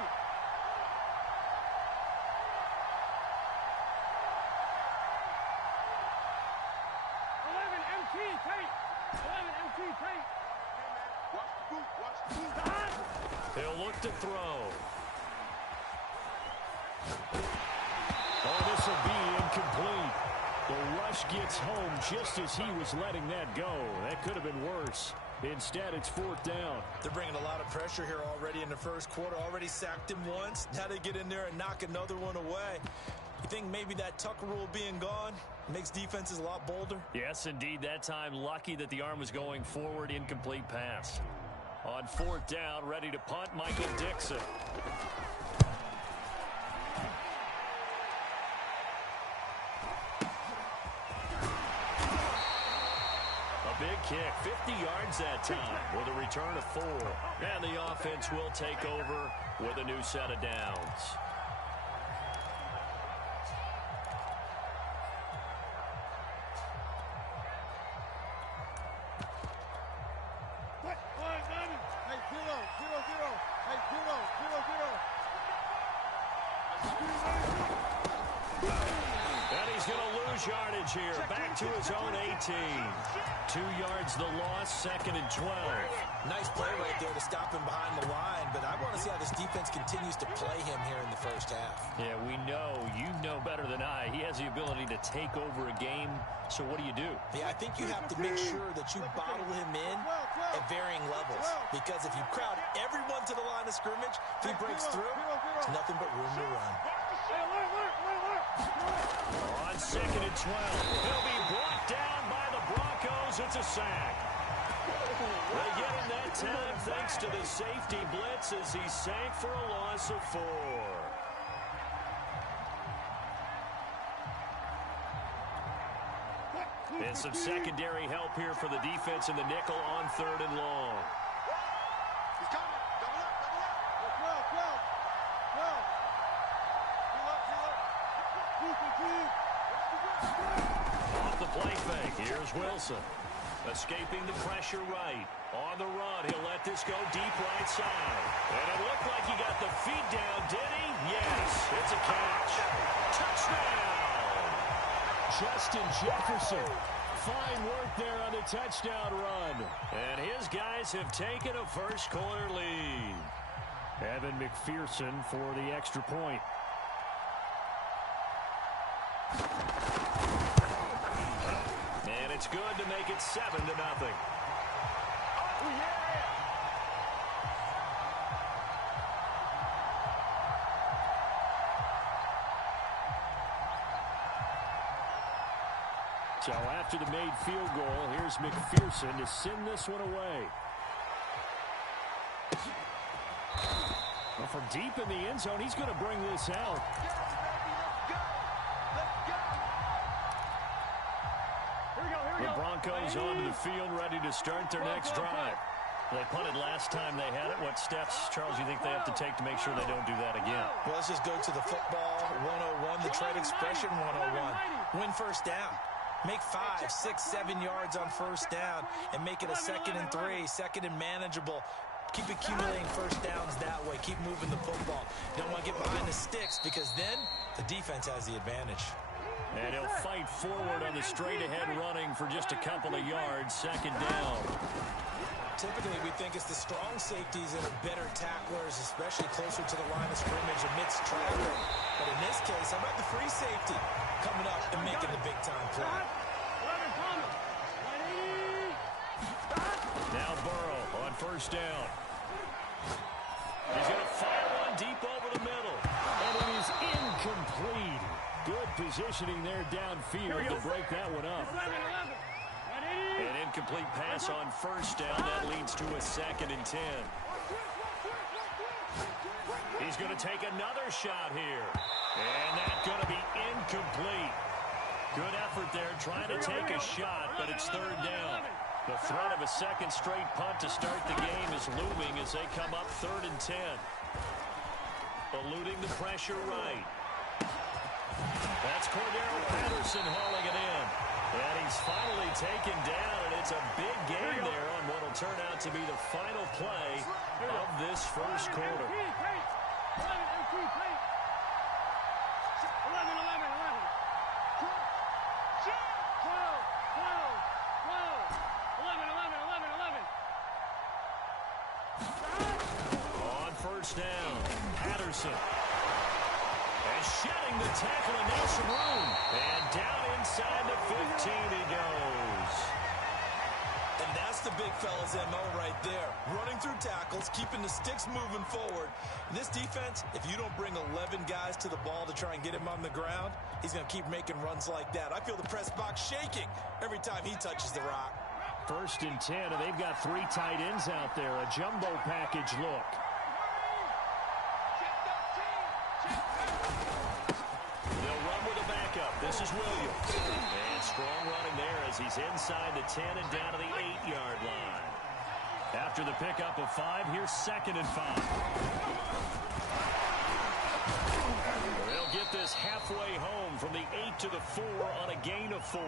11 MT tape. 11 MT tape. Watch the boot. Watch the boot. He'll look to throw. Oh, this will be incomplete. The rush gets home just as he was letting that go. That could have been worse. Instead, it's 4th down. They're bringing a lot of pressure here already in the 1st quarter. Already sacked him once. Now they get in there and knock another one away. You think maybe that Tucker rule being gone makes defenses a lot bolder? Yes, indeed. That time, lucky that the arm was going forward. Incomplete pass. On 4th down, ready to punt, Michael Dixon. Big kick, 50 yards that time with a return of 4. And the offense will take over with a new set of downs. Hey, 0, 0, 0. Hey, 0, 0, 0. And he's going to lose lose yardage here. Back to his own 18. 2 yards the loss, 2nd and 12. Nice play right there to stop him behind the line, but I want to see how this defense continues to play him here in the first half. Yeah, we know. You know better than I. He has the ability to take over a game, so what do? Yeah, I think you have to make sure that you bottle him in at varying levels, because if you crowd everyone to the line of scrimmage, if he breaks through, it's nothing but room to run. On 2nd and 12, he'll be brought down by the Broncos. It's a sack. They get him that time thanks to the safety blitz as he sank for a loss of 4. And some secondary help here for the defense in the nickel on 3rd and long. He's coming. Double up. 12. Off the play fake, here's Wilson. Escaping the pressure right. On the run, he'll let this go deep right side. And it looked like he got the feet down, did he? Yes, it's a catch. Touchdown! Justin Jefferson. Fine work there on the touchdown run. And his guys have taken a first-quarter lead. Evan McPherson for the extra point. And it's good to make it 7-0. Oh, yeah. So after the made field goal, here's McPherson to send this one away. Well, from deep in the end zone, he's going to bring this out. The Broncos onto the field, ready to start their next drive. They punted last time they had it. What steps, Charles, you think they have to take to make sure they don't do that again? Well, let's just go to the football 101, the trade expression 101. Win first down. Make 5, 6, 7 yards on first down and make it a 2nd and 3, 2nd and manageable. Keep accumulating first downs that way. Keep moving the football. Don't want to get behind the sticks because then the defense has the advantage. And he'll fight forward on the straight-ahead running for just a couple of yards, 2nd down. Typically, we think it's the strong safeties that are better tacklers, especially closer to the line of scrimmage amidst traffic. But in this case, how about the free safety coming up and making the big-time play? Now Burrow on first down. He's going to fire one deep over the middle. And it is incomplete. Good positioning there downfield to break that one up. An incomplete pass on first down. That leads to a 2nd and 10. He's going to take another shot here. And that's going to be incomplete. Good effort there trying to take a shot, but it's 3rd down. The threat of a 2nd straight punt to start the game is looming as they come up 3rd and 10. Eluding the pressure right. That's Cordero Patterson hauling it in. And he's finally taken down, and it's a big game there on what will turn out to be the final play of this first quarter. 11. On first down, Patterson. And shedding the tackle and now some room. And down inside the 15 he goes. And that's the big fella's MO right there. Running through tackles, keeping the sticks moving forward. This defense, if you don't bring 11 guys to the ball to try and get him on the ground, he's going to keep making runs like that. I feel the press box shaking every time he touches the rock. 1st and 10, and they've got 3 tight ends out there. A jumbo package look. This is Williams. And strong running there as he's inside the 10 and down to the 8-yard line. After the pickup of 5, here's 2nd and 5. They'll get this halfway home from the 8 to the 4 on a gain of 4.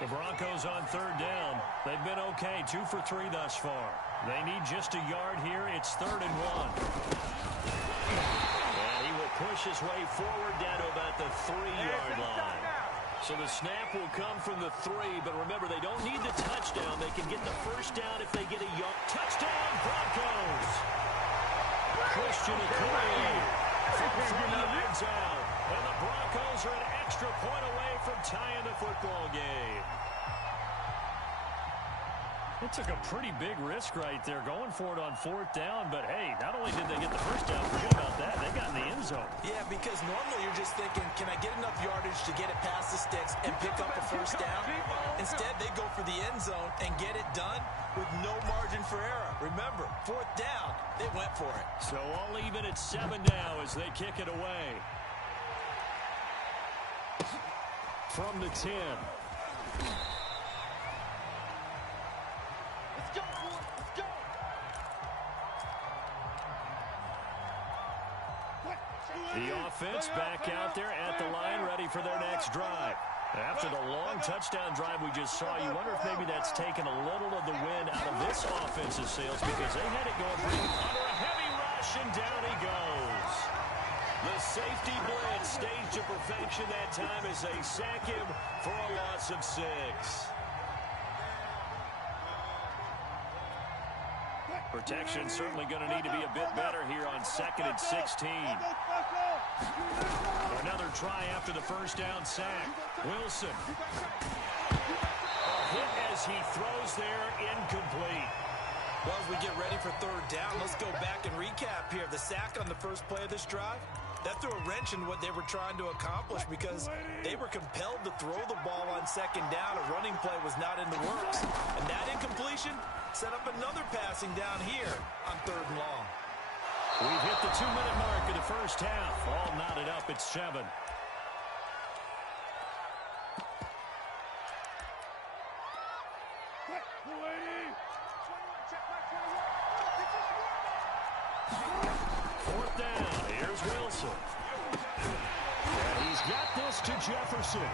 The Broncos on 3rd down. They've been okay, 2 for 3 thus far. They need just a yard here. It's 3rd and 1. Push his way forward down to about the 3-yard line. So the snap will come from the 3, but remember, they don't need the touchdown. They can get the first down if they get a yard. Touchdown, Broncos! Christian Okoye from 3 yards out. And the Broncos are an extra point away from tying the football game. It took a pretty big risk right there going for it on 4th down, but hey, not only did they get the first down, forget about that, they got in the end zone. Yeah, because normally you're just thinking, can I get enough yardage to get it past the sticks and pick up a first down? Instead, they go for the end zone and get it done with no margin for error. Remember, 4th down, they went for it. So all even at 7 now as they kick it away. From the 10. The offense back out there at the line, ready for their next drive. After the long touchdown drive we just saw, you wonder if maybe that's taken a little of the wind out of this offensive sails because they had it going pretty under a heavy rush, and down he goes. The safety blitz staged to perfection that time as they sack him for a loss of 6. Protection certainly going to need to be a bit better here on 2nd and 16. Another try after the first down sack. Wilson. A hit as he throws there, incomplete. Well, as we get ready for 3rd down, let's go back and recap here. The sack on the first play of this drive, that threw a wrench in what they were trying to accomplish because they were compelled to throw the ball on 2nd down. A running play was not in the works. And that incompletion set up another passing down here on 3rd and long. We've hit the 2-minute mark of the first half. All knotted up at 7. Fourth down. Here's Wilson. And he's got this to Jefferson.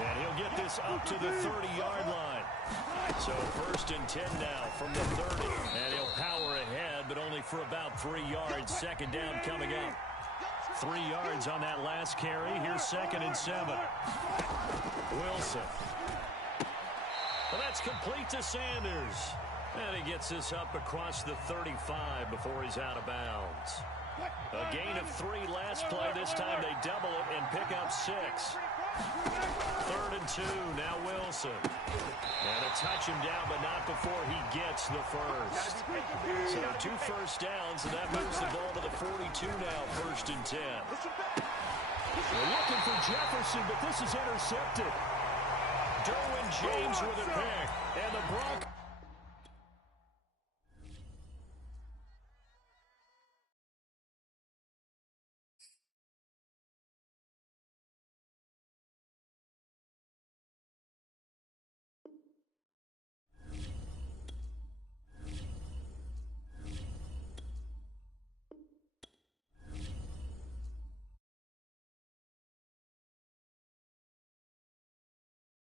And he'll get this up to the 30-yard line. So 1st and 10 now from the 30. And he'll power ahead, but only for about 3 yards. 2nd down coming up. 3 yards on that last carry. Here's 2nd and 7. Wilson. Well, that's complete to Sanders. And he gets this up across the 35 before he's out of bounds. A gain of 3 last play. This time they double it and pick up 6. 3rd and 2. Now Wilson. And a touch him down, but not before he gets the first. So 2 first downs, and that moves the ball to the 42 now. 1st and 10. They're looking for Jefferson, but this is intercepted. Derwin James with a pick. And the Broncos.